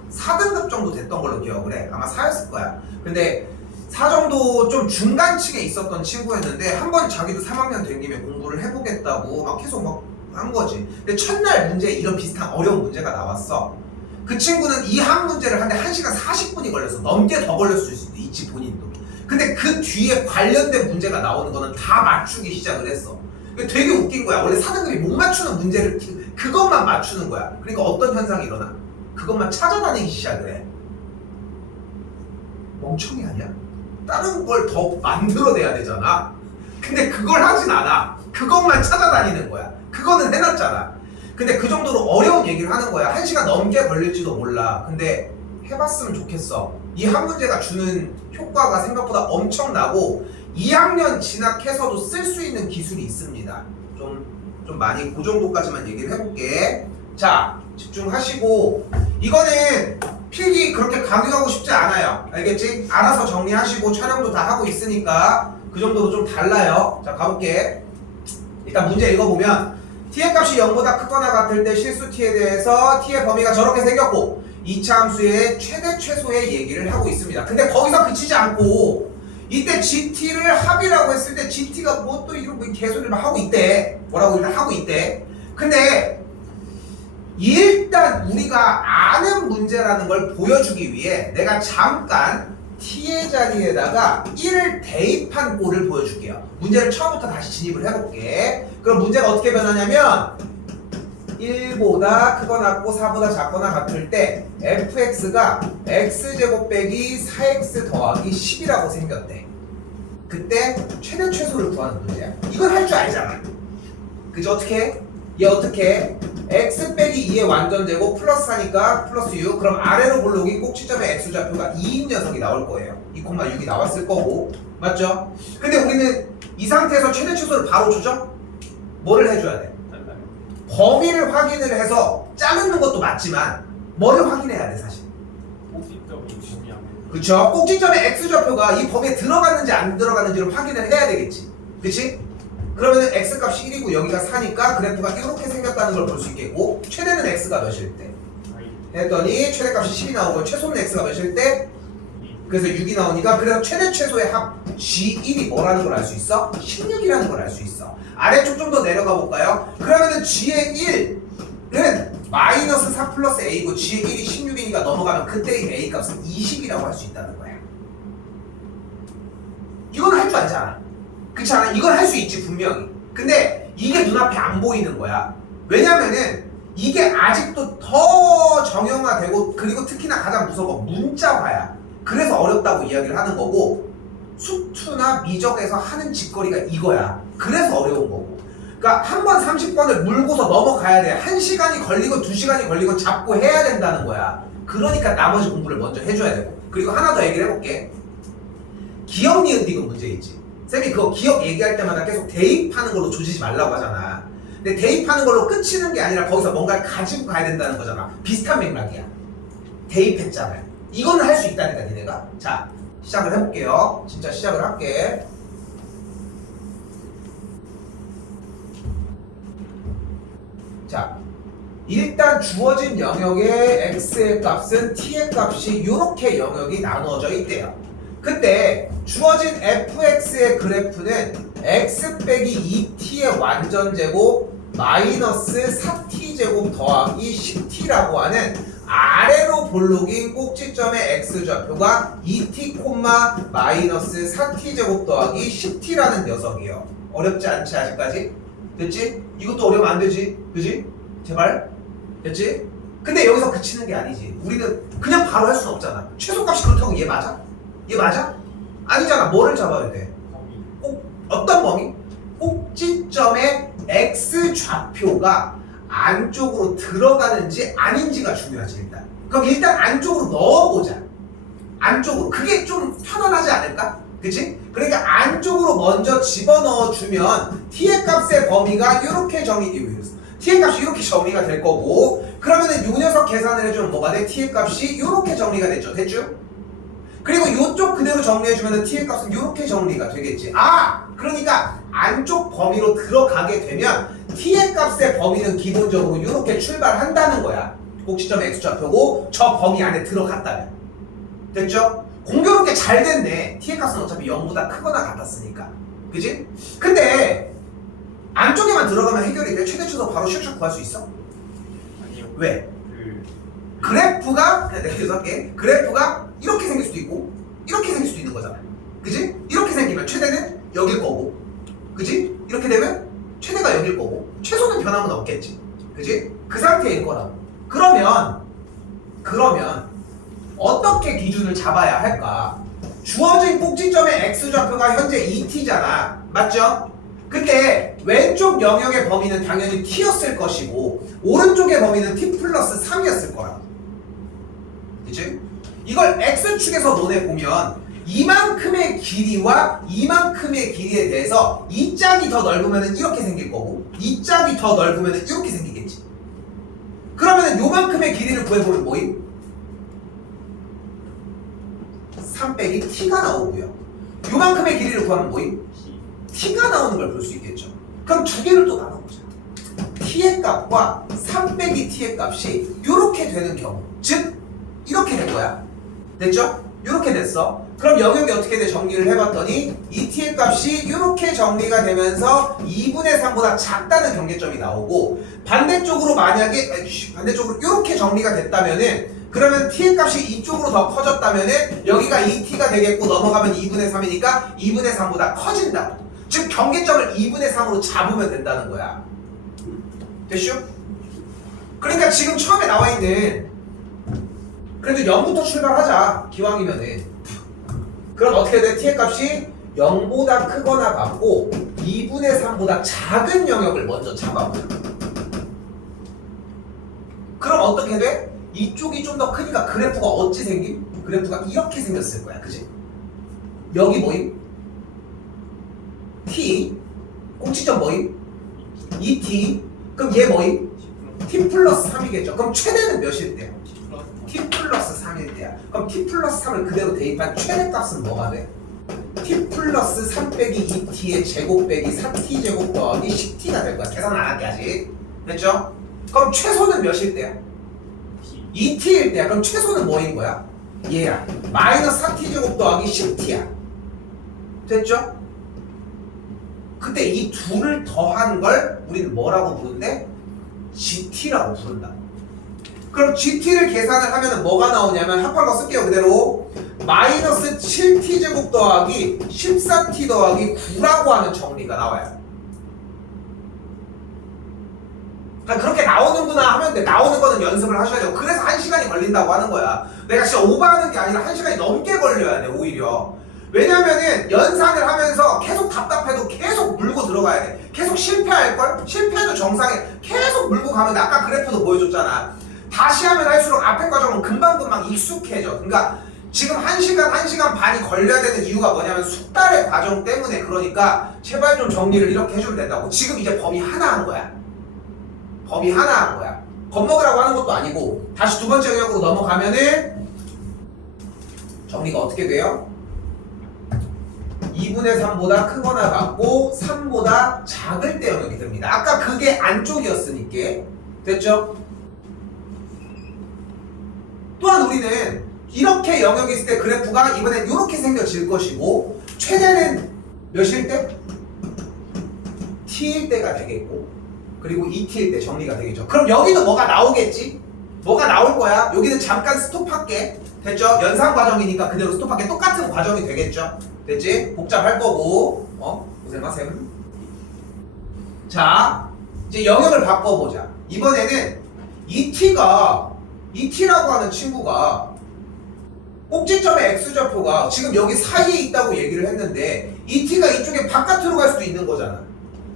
4등급 정도 됐던 걸로 기억을 해. 아마 4였을 거야. 근데 4 정도 좀 중간층에 있었던 친구였는데, 한번 자기도 3학년 된 김에 공부를 해보겠다고 막 계속 막 한 거지. 근데 첫날 문제에 이런 비슷한 어려운 문제가 나왔어. 그 친구는 이 한 문제를 하는데 1시간 40분이 걸렸어. 넘게 더 걸렸을 수도 있지, 본인도. 근데 그 뒤에 관련된 문제가 나오는 거는 다 맞추기 시작을 했어. 되게 웃긴 거야. 원래 4등급이 못 맞추는 문제를 그것만 맞추는 거야. 그러니까 어떤 현상이 일어나? 그것만 찾아다니기 시작을 해. 멍청이 아니야? 다른 걸 더 만들어내야 되잖아. 근데 그걸 하진 않아. 그것만 찾아다니는 거야. 그거는 해놨잖아. 근데 그 정도로 어려운 얘기를 하는 거야. 1시간 넘게 걸릴지도 몰라. 근데 해봤으면 좋겠어. 이 한 문제가 주는 효과가 생각보다 엄청나고, 2학년 진학해서도 쓸 수 있는 기술이 있습니다. 좀 많이 그 정도까지만 얘기를 해볼게. 자, 집중하시고, 이거는 필기 그렇게 강요하고 싶지 않아요. 알겠지? 알아서 정리하시고 촬영도 다 하고 있으니까 그 정도도 좀 달라요. 자, 가볼게. 일단 문제 읽어보면, t의 값이 0보다 크거나 같을 때 실수 t에 대해서 t의 범위가 저렇게 생겼고, 2차 함수의 최대 최소의 얘기를 하고 있습니다. 근데 거기서 그치지 않고 이때 gt를 합이라고 했을 때 gt가 뭐 또 이런 개소리를 막 하고 있대. 뭐라고 일단 하고 있대. 근데 일단 우리가 아는 문제라는 걸 보여주기 위해 내가 잠깐 t의 자리에다가 1을 대입한 꼴을 보여줄게요. 문제를 처음부터 다시 진입을 해볼게. 그럼 문제가 어떻게 변하냐면, 1보다 크거나 같고 4보다 작거나 같을 때 fx가 x제곱 빼기 4x 더하기 10이라고 생겼대. 그때 최대 최소를 구하는 문제야. 이걸 할 줄 알잖아. 그죠? 어떻게 해? 얘 어떻게 해? x 빼기 2의 완전제곱 플러스 4니까 플러스 6. 그럼 아래로 볼록이 꼭지점의 x좌표가 2인 녀석이 나올 거예요. 2,6이 나왔을 거고. 맞죠? 근데 우리는 이 상태에서 최대 최소를 바로 주죠? 뭐를 해줘야 돼? 범위를 확인을 해서 자르는 것도 맞지만 뭐를 확인해야 돼, 사실? 꼭지점이 중요하면. 그쵸? 꼭지점의 x좌표가 이 범위에 들어갔는지 안 들어갔는지를 확인을 해야 되겠지. 그치? 그러면은 x값이 1이고 여기가 4니까 그래프가 이렇게 생겼다는 걸 볼 수 있겠고, 최대는 x가 몇일 때? 했더니 최대값이 10이 나오고 최소는 x가 몇일 때? 그래서 6이 나오니까, 그래서 최대 최소의 합 G1이 뭐라는 걸 알 수 있어? 16이라는 걸 알 수 있어. 아래쪽 좀 더 내려가 볼까요? 그러면은 G의 1은 마이너스 4 플러스 A고 G의 1이 16이니까 넘어가면 그때의 A 값은 20이라고 할 수 있다는 거야. 이건 할 줄 알잖아. 그렇지 않아? 이건 할 수 있지, 분명히. 근데 이게 눈앞에 안 보이는 거야. 왜냐면은 이게 아직도 더 정형화되고, 그리고 특히나 가장 무서운 건 문자화야. 그래서 어렵다고 이야기를 하는 거고, 수투나 미적에서 하는 짓거리가 이거야. 그래서 어려운 거고. 그러니까 한 번 30번을 물고서 넘어가야 돼. 1시간이 걸리고 2시간이 걸리고 잡고 해야 된다는 거야. 그러니까 나머지 공부를 먼저 해줘야 되고. 그리고 하나 더 얘기를 해볼게. 기억, 니은, 디귿 문제 있지. 쌤이 그거 기억 얘기할 때마다 계속 대입하는 걸로 조지지 말라고 하잖아. 근데 대입하는 걸로 끝이는 게 아니라 거기서 뭔가를 가지고 가야 된다는 거잖아. 비슷한 맥락이야. 대입했잖아요. 이거는 할 수 있다니까, 니네가. 자, 시작을 해볼게요. 진짜 시작을 할게. 자, 일단 주어진 영역의 x의 값은 t의 값이 이렇게 영역이 나누어져 있대요. 근데 주어진 fx의 그래프는 x 빼기 2t의 완전제곱 마이너스 4t제곱 더하기 10t라고 하는 아래로 볼록인 꼭지점의 x좌표가 2t, 마이너스 4t제곱 더하기 10t라는 녀석이에요. 어렵지 않지 아직까지? 됐지? 이것도 어려우면 안 되지? 그지? 제발? 됐지? 근데 여기서 그치는 게 아니지. 우리는 그냥 바로 할 수는 없잖아. 최소값이 그렇다고 얘 맞아? 얘 맞아? 아니잖아. 뭐를 잡아야 돼? 범위. 꼭 어떤 범위? 꼭지점의 x좌표가 안쪽으로 들어가는지 아닌지가 중요하지 일단. 그럼 일단 안쪽으로 넣어보자. 안쪽으로. 그게 좀 편안하지 않을까? 그치? 그러니까 안쪽으로 먼저 집어넣어주면 t의 값의 범위가 이렇게 t의 값이 이렇게 정리가 될 거고, 그러면은 요 녀석 계산을 해주면 뭐가 돼? t의 값이 이렇게 정리가 됐죠. 됐죠? 그리고 요쪽 그대로 정리해주면 t의 값은 이렇게 정리가 되겠지. 아! 그러니까 안쪽 범위로 들어가게 되면 t의 값의 범위는 기본적으로 이렇게 출발한다는 거야. 꼭지점 x좌표고 저 범위 안에 들어갔다면. 됐죠? 공교롭게 잘 됐네. t의 값은 어차피 0보다 크거나 같았으니까. 그지? 근데 안쪽에만 들어가면 해결이 돼? 최대치도 바로 슉슉 구할 수 있어? 아니요. 왜? 그 그래프가 그냥 내가 계속 할게. 그래프가 이렇게 생길 수도 있고 이렇게 생길 수도 있는 거잖아. 그지? 이렇게 생기면 최대는 여길 거고, 그지? 이렇게 되면 최대가 여길 거고 최소는 변함은 없겠지. 그지? 그 상태일 거라고. 그러면 어떻게 기준을 잡아야 할까? 주어진 꼭지점의 x좌표가 현재 2t잖아. 맞죠? 근데 왼쪽 영역의 범위는 당연히 t였을 것이고 오른쪽의 범위는 t 플러스 3이었을 거라고. 그치? 이걸 x축에서 논해보면 이만큼의 길이와 이만큼의 길이에 대해서 이 짝이 더 넓으면 이렇게 생길 거고 이 짝이 더 넓으면 이렇게 생기겠지. 그러면 요만큼의 길이를 구해보면 뭐임? 3 빼기 t가 나오고요. 요만큼의 길이를 구하면 뭐임? t가 나오는 걸 볼 수 있겠죠. 그럼 두 개를 또 나눠보자. t의 값과 3 빼기 t의 값이 이렇게 되는 경우, 즉 이렇게 된 거야. 됐죠? 이렇게 됐어. 그럼 영역이 어떻게 돼? 정리를 해봤더니 이 t의 값이 이렇게 정리가 되면서 2분의 3보다 작다는 경계점이 나오고, 반대쪽으로 만약에 반대쪽으로 이렇게 정리가 됐다면은, 그러면 t의 값이 이쪽으로 더 커졌다면은 여기가 2t가 되겠고 넘어가면 2분의 3이니까 2분의 3보다 커진다. 즉 경계점을 2분의 3으로 잡으면 된다는 거야. 됐슈? 그러니까 지금 처음에 나와 있는, 그래도 0부터 출발하자. 기왕이면은. 그럼 어떻게 돼? t의 값이 0보다 크거나 같고 2분의 3보다 작은 영역을 먼저 잡아보자. 그럼 어떻게 돼? 이쪽이 좀 더 크니까 그래프가 어찌 생김? 그래프가 이렇게 생겼을 거야. 그지? 여기 뭐임? t. 꼭지점 뭐임? 2t. 그럼 얘 뭐임? t 플러스 3이겠죠. 그럼 최대는 몇일 때야? t 플러스 3일 때야. 그럼 t 플러스 3을 그대로 대입한 최대값은 뭐가 돼? t 플러스 3 빼기 2t의 제곱 빼기 4t 제곱 더하기 10t가 될 거야. 계산 안 할게 아직. 됐죠? 그럼 최소는 몇일 때야? 2t일 때야. 그럼 최소는 뭐인 거야? 얘야. 마이너스 4t 제곱 더하기 10t야. 됐죠? 그때 이 둘을 더한 걸 우리는 뭐라고 부른대? GT라고 부른다. 그럼 GT를 계산을 하면 뭐가 나오냐면 합한 거 쓸게요 그대로. 마이너스 7t 제곱 더하기 14t 더하기 9라고 하는 정리가 나와요. 그러니까 그렇게 나오는구나 하면 돼. 나오는 거는 연습을 하셔야 돼요. 그래서 1시간이 걸린다고 하는 거야. 내가 진짜 오버하는 게 아니라 1시간이 넘게 걸려야 돼 오히려. 왜냐면은 연산을 하면서 계속 답답해도 계속 물고 들어가야 돼. 계속 실패할걸? 실패도 정상에 계속 물고 가면 돼. 아까 그래프도 보여줬잖아. 다시 하면 할수록 앞에 과정은 금방금방 익숙해져. 그러니까 지금 1시간, 1시간 반이 걸려야 되는 이유가 뭐냐면 숙달의 과정 때문에. 그러니까 제발 좀 정리를 이렇게 해주면 된다고. 지금 이제 범위 하나 한 거야. 범위 하나 한 거야. 겁먹으라고 하는 것도 아니고. 다시 두 번째 영역으로 넘어가면은 정리가 어떻게 돼요? 2분의 3보다 크거나 같고 3보다 작을 때 영역이 됩니다. 아까 그게 안쪽이었으니까 됐죠? 또한 우리는 이렇게 영역이 있을 때 그래프가 이번엔 이렇게 생겨질 것이고 최대는 몇일 때? t일 때가 되겠고 그리고 2t일 때 정리가 되겠죠. 그럼 여기도 뭐가 나오겠지? 뭐가 나올 거야? 여기는 잠깐 스톱할게. 됐죠? 연상 과정이니까 그대로 스톱할게. 똑같은 과정이 되겠죠? 됐지? 복잡할 거고 고생하셈. 자 이제 영역을 바꿔보자. 이번에는 ET라고 하는 친구가 꼭지점의 x좌표가 지금 여기 사이에 있다고 얘기를 했는데 ET가 이쪽에 바깥으로 갈 수도 있는 거잖아.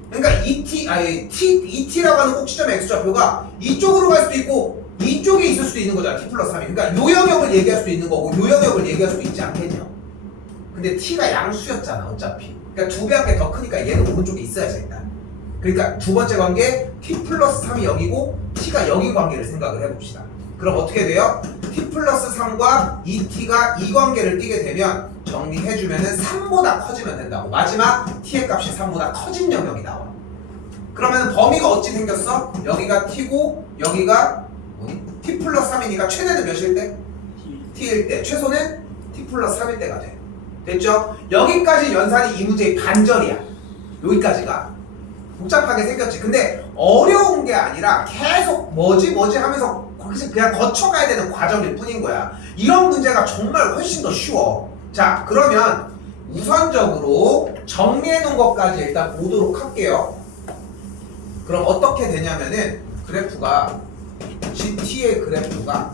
그러니까 ET라고 하는 꼭지점의 x좌표가 이쪽으로 갈 수도 있고 이쪽에 있을 수도 있는 거잖아. t 플러스 3이. 그러니까 요 영역을 얘기할 수도 있는 거고 요 영역을 얘기할 수도 있지 않겠냐. 근데 t가 양수였잖아 어차피. 그러니까 두 배 한 개 더 크니까 얘는 오른쪽에 있어야지 일단. 그러니까 두 번째 관계 t 플러스 3이 여기고 t가 여기 관계를 생각을 해봅시다. 그럼 어떻게 돼요? t 플러스 3과 2t가 이 관계를 띠게 되면 정리해주면은 3보다 커지면 된다고. 마지막 t의 값이 3보다 커진 영역이 나와. 그러면 범위가 어찌 생겼어? 여기가 t고 여기가 뭐니? t 플러스 3이니까 최대는 몇일 때? t일 때. 최소는 t 플러스 3일 때가 돼. 됐죠? 여기까지 연산이 이 문제의 반절이야. 여기까지가. 복잡하게 생겼지. 근데 어려운 게 아니라 계속 뭐지 하면서 그냥 거쳐가야 되는 과정일 뿐인 거야. 이런 문제가 정말 훨씬 더 쉬워. 자, 그러면 우선적으로 정리해 놓은 것까지 일단 보도록 할게요. 그럼 어떻게 되냐면은 그래프가 GT의 그래프가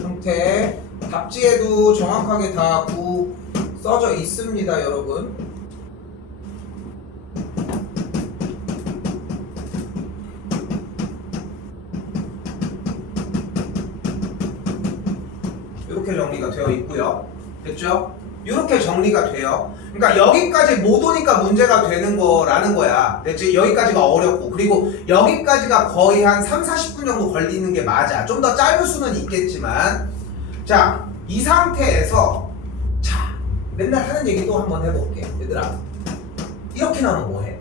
형태 답지에도 정확하게 다 써져 있습니다, 여러분. 이렇게 정리가 되어 있고요. 됐죠? 이렇게 정리가 돼요. 그러니까 여기까지 못 오니까 문제가 되는 거라는 거야. 됐지? 여기까지가 어렵고 그리고 여기까지가 거의 한 3-40분 정도 걸리는 게 맞아. 좀 더 짧을 수는 있겠지만 자, 이 상태에서 자, 맨날 하는 얘기도 한번 해볼게. 얘들아, 이렇게 나오면 뭐해?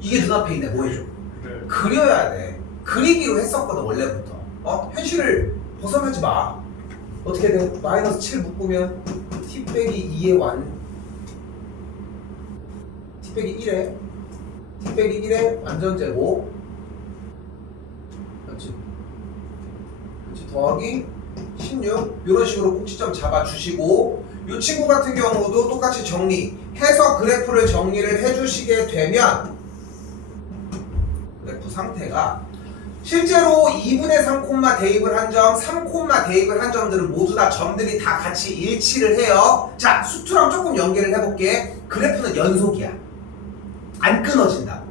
이게 눈앞에 있네. 뭐 해줘? 그려야 돼. 그리기로 했었거든 원래부터. 현실을 벗어나지 마. 어떻게 돼? 마이너스 7 묶으면 t 빼기 2의 t 빼기 1의 완전제곱 맞지? 더하기 16 이런 식으로 꼭지점 잡아주시고 이 친구 같은 경우도 똑같이 정리해서 그래프를 정리를 해주시게 되면 그래프 상태가 실제로 2분의 3 대입을 한 점, 3 대입을 한 점들은 모두 다 점들이 다 같이 일치를 해요. 자, 수투랑 조금 연계를 해볼게. 그래프는 연속이야. 안 끊어진다.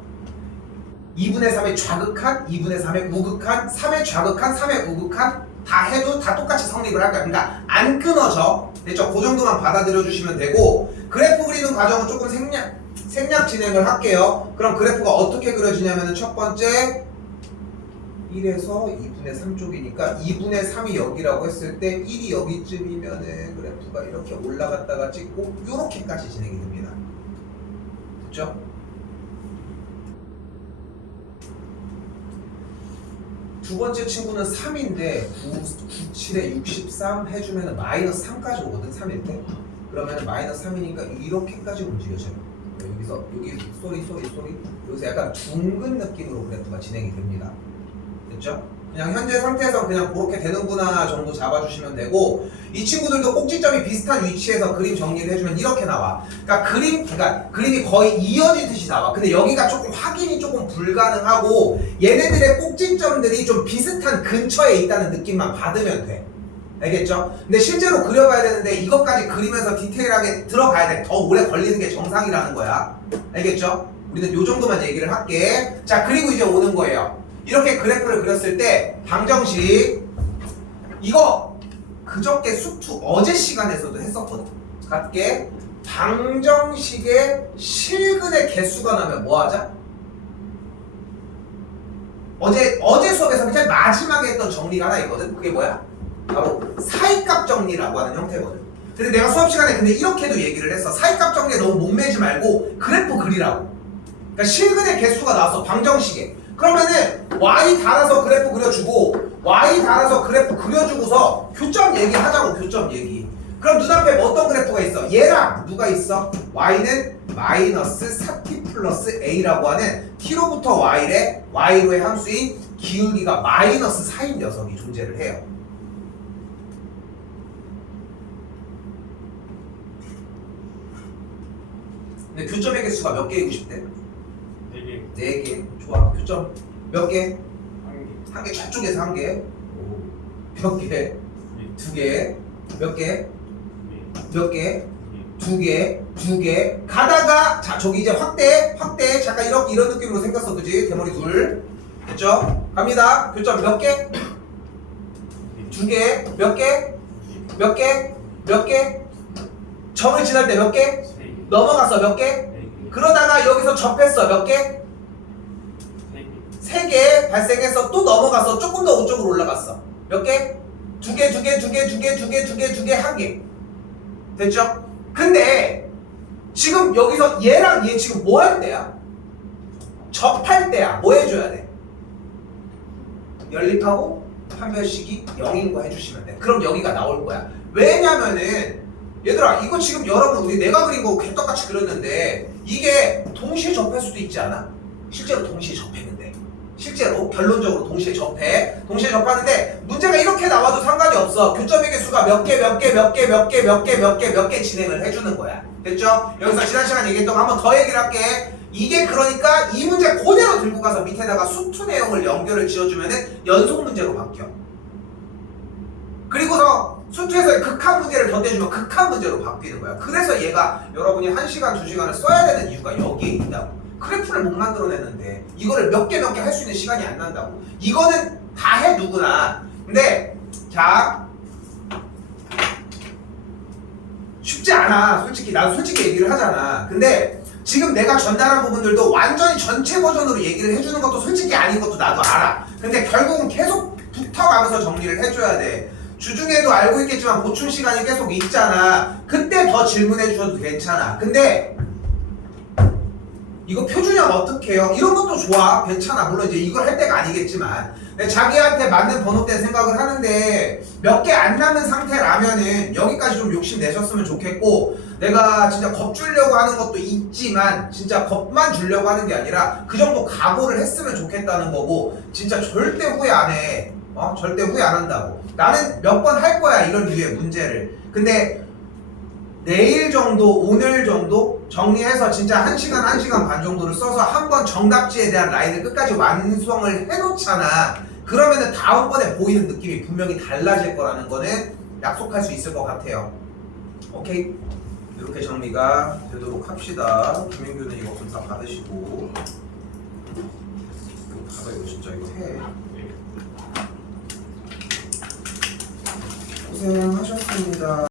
2분의 3의 좌극한, 2분의 3의 우극한, 3의 좌극한, 3의 우극한 다 해도 다 똑같이 성립을 할 거야. 그러니까 안 끊어져. 됐죠? 그 정도만 받아들여 주시면 되고 그래프 그리는 과정은 조금 생략 진행을 할게요. 그럼 그래프가 어떻게 그려지냐면은 첫 번째 1에서 2분의 3 쪽이니까 2분의 3이 여기라고 했을 때 1이 여기쯤이면은 그래프가 이렇게 올라갔다가 찍고 요렇게까지 진행이 됩니다. 됐죠? 두 번째 친구는 3인데 9, 7에 63 해주면은 마이너스 3까지 오거든. 3일 때. 그러면은 마이너스 3이니까 이렇게까지 움직여져요. 여기서 여기 소리 여기서 약간 둥근 느낌으로 그래프가 진행이 됩니다. 됐죠? 그냥 현재 상태에서 그냥 그렇게 되는구나 정도 잡아주시면 되고 이 친구들도 꼭지점이 비슷한 위치에서 그림 정리를 해주면 이렇게 나와. 그러니까 그림이 거의 이어지듯이 나와. 근데 여기가 조금 확인이 조금 불가능하고 얘네들의 꼭지점들이 좀 비슷한 근처에 있다는 느낌만 받으면 돼. 알겠죠? 근데 실제로 그려봐야 되는데 이것까지 그리면서 디테일하게 들어가야 돼. 더 오래 걸리는 게 정상이라는 거야. 알겠죠? 우리는 요 정도만 얘기를 할게. 자, 그리고 이제 오는 거예요. 이렇게 그래프를 그렸을 때 방정식 이거 그저께 수투 어제 시간에서도 했었거든. 같게 방정식의 실근의 개수가 나면 뭐 하자? 어제 수업에서 맨 마지막에 했던 정리가 하나 있거든. 그게 뭐야? 바로 사이값 정리라고 하는 형태거든. 근데 내가 수업 시간에 근데 이렇게도 얘기를 했어. 사이값 정리에 너무 목매지 말고 그래프 그리라고. 그러니까 실근의 개수가 나왔어. 방정식에. 그러면은 y 달아서 그래프 그려주고 y 달아서 그래프 그려주고서 교점 얘기하자고. 교점 얘기. 그럼 눈앞에 뭐 어떤 그래프가 있어? 얘랑 누가 있어? y는 마이너스 4t 플러스 a라고 하는 t로부터 y로의 함수인 기울기가 마이너스 4인 녀석이 존재를 해요. 근데 교점의 개수가 몇 개이고 싶대? 4개. 4개. 좋아. 교점 몇 개? 1개. 한 개. 저쪽에서 한 개. 몇 개? 2개. 몇 개? 몇 개? 2개. 2개. 가다가 자 저기 이제 확대. 잠깐 이런 느낌으로 생겼어. 그지? 대머리 둘. 됐죠? 갑니다. 교점 몇 개? 2개. 몇 개? 몇 개? 몇 개? 점을 지날 때 몇 개? 3개. 넘어갔어. 몇 개? 4개. 그러다가 여기서 접했어. 몇 개? 3개. 3개 발생해서 또 넘어가서 조금 더 우쪽으로 올라갔어. 몇 개? 2개, 2개, 2개, 2개, 2개, 2개, 2개, 1개. 됐죠? 근데 지금 여기서 얘랑 얘 지금 뭐 할 때야? 접할 때야. 뭐 해줘야 돼? 연립하고 판별식이 0인 거 해주시면 돼. 그럼 여기가 나올 거야. 왜냐면은 얘들아 이거 지금 여러분 우리 내가 그린 거 개떡같이 그렸는데 이게 동시에 접할 수도 있지 않아? 실제로 동시에 접했는데 실제로 결론적으로 동시에 접하는데 문제가 이렇게 나와도 상관이 없어. 교점의 개수가 몇 개 진행을 해주는 거야. 됐죠? 여기서 지난 시간 얘기했던 거 한 번 더 얘기를 할게. 이게 그러니까 이 문제 그대로 들고 가서 밑에다가 수투 내용을 연결을 지어주면은 연속 문제로 바뀌어. 그리고서 수투에서 극한 문제를 덧대주면 극한 문제로 바뀌는 거야. 그래서 얘가 여러분이 1시간, 2시간을 써야 되는 이유가 여기에 있다고. 그래프를 못 만들어냈는데 이거를 몇 개 할 수 있는 시간이 안 난다고. 이거는 다 해 누구나. 근데 자 쉽지 않아. 솔직히 나도 솔직히 얘기를 하잖아. 근데 지금 내가 전달한 부분들도 완전히 전체 버전으로 얘기를 해주는 것도 솔직히 아닌 것도 나도 알아. 근데 결국은 계속 붙어가면서 정리를 해줘야 돼. 주중에도 알고 있겠지만 보충 시간이 계속 있잖아. 그때 더 질문해 주셔도 괜찮아. 근데 이거 표준형 어떻게 해요? 이런 것도 좋아. 괜찮아. 물론 이제 이걸 할 때가 아니겠지만 자기한테 맞는 번호대 생각을 하는데 몇 개 안 남은 상태라면은 여기까지 좀 욕심 내셨으면 좋겠고, 내가 진짜 겁주려고 하는 것도 있지만 진짜 겁만 주려고 하는 게 아니라 그 정도 각오를 했으면 좋겠다는 거고, 진짜 절대 후회 안 해. 절대 후회 안 한다고. 나는 몇 번 할 거야 이런 류의 문제를. 근데 내일 정도, 오늘 정도 정리해서 진짜 1시간, 1시간 반 정도를 써서 한번 정답지에 대한 라인을 끝까지 완성을 해놓잖아. 그러면은 다음번에 보이는 느낌이 분명히 달라질 거라는 거는 약속할 수 있을 것 같아요. 오케이? 이렇게 정리가 되도록 합시다. 김민규는 이거 검사 받으시고. 이거 받아, 이거 진짜 이거 해. 고생하셨습니다.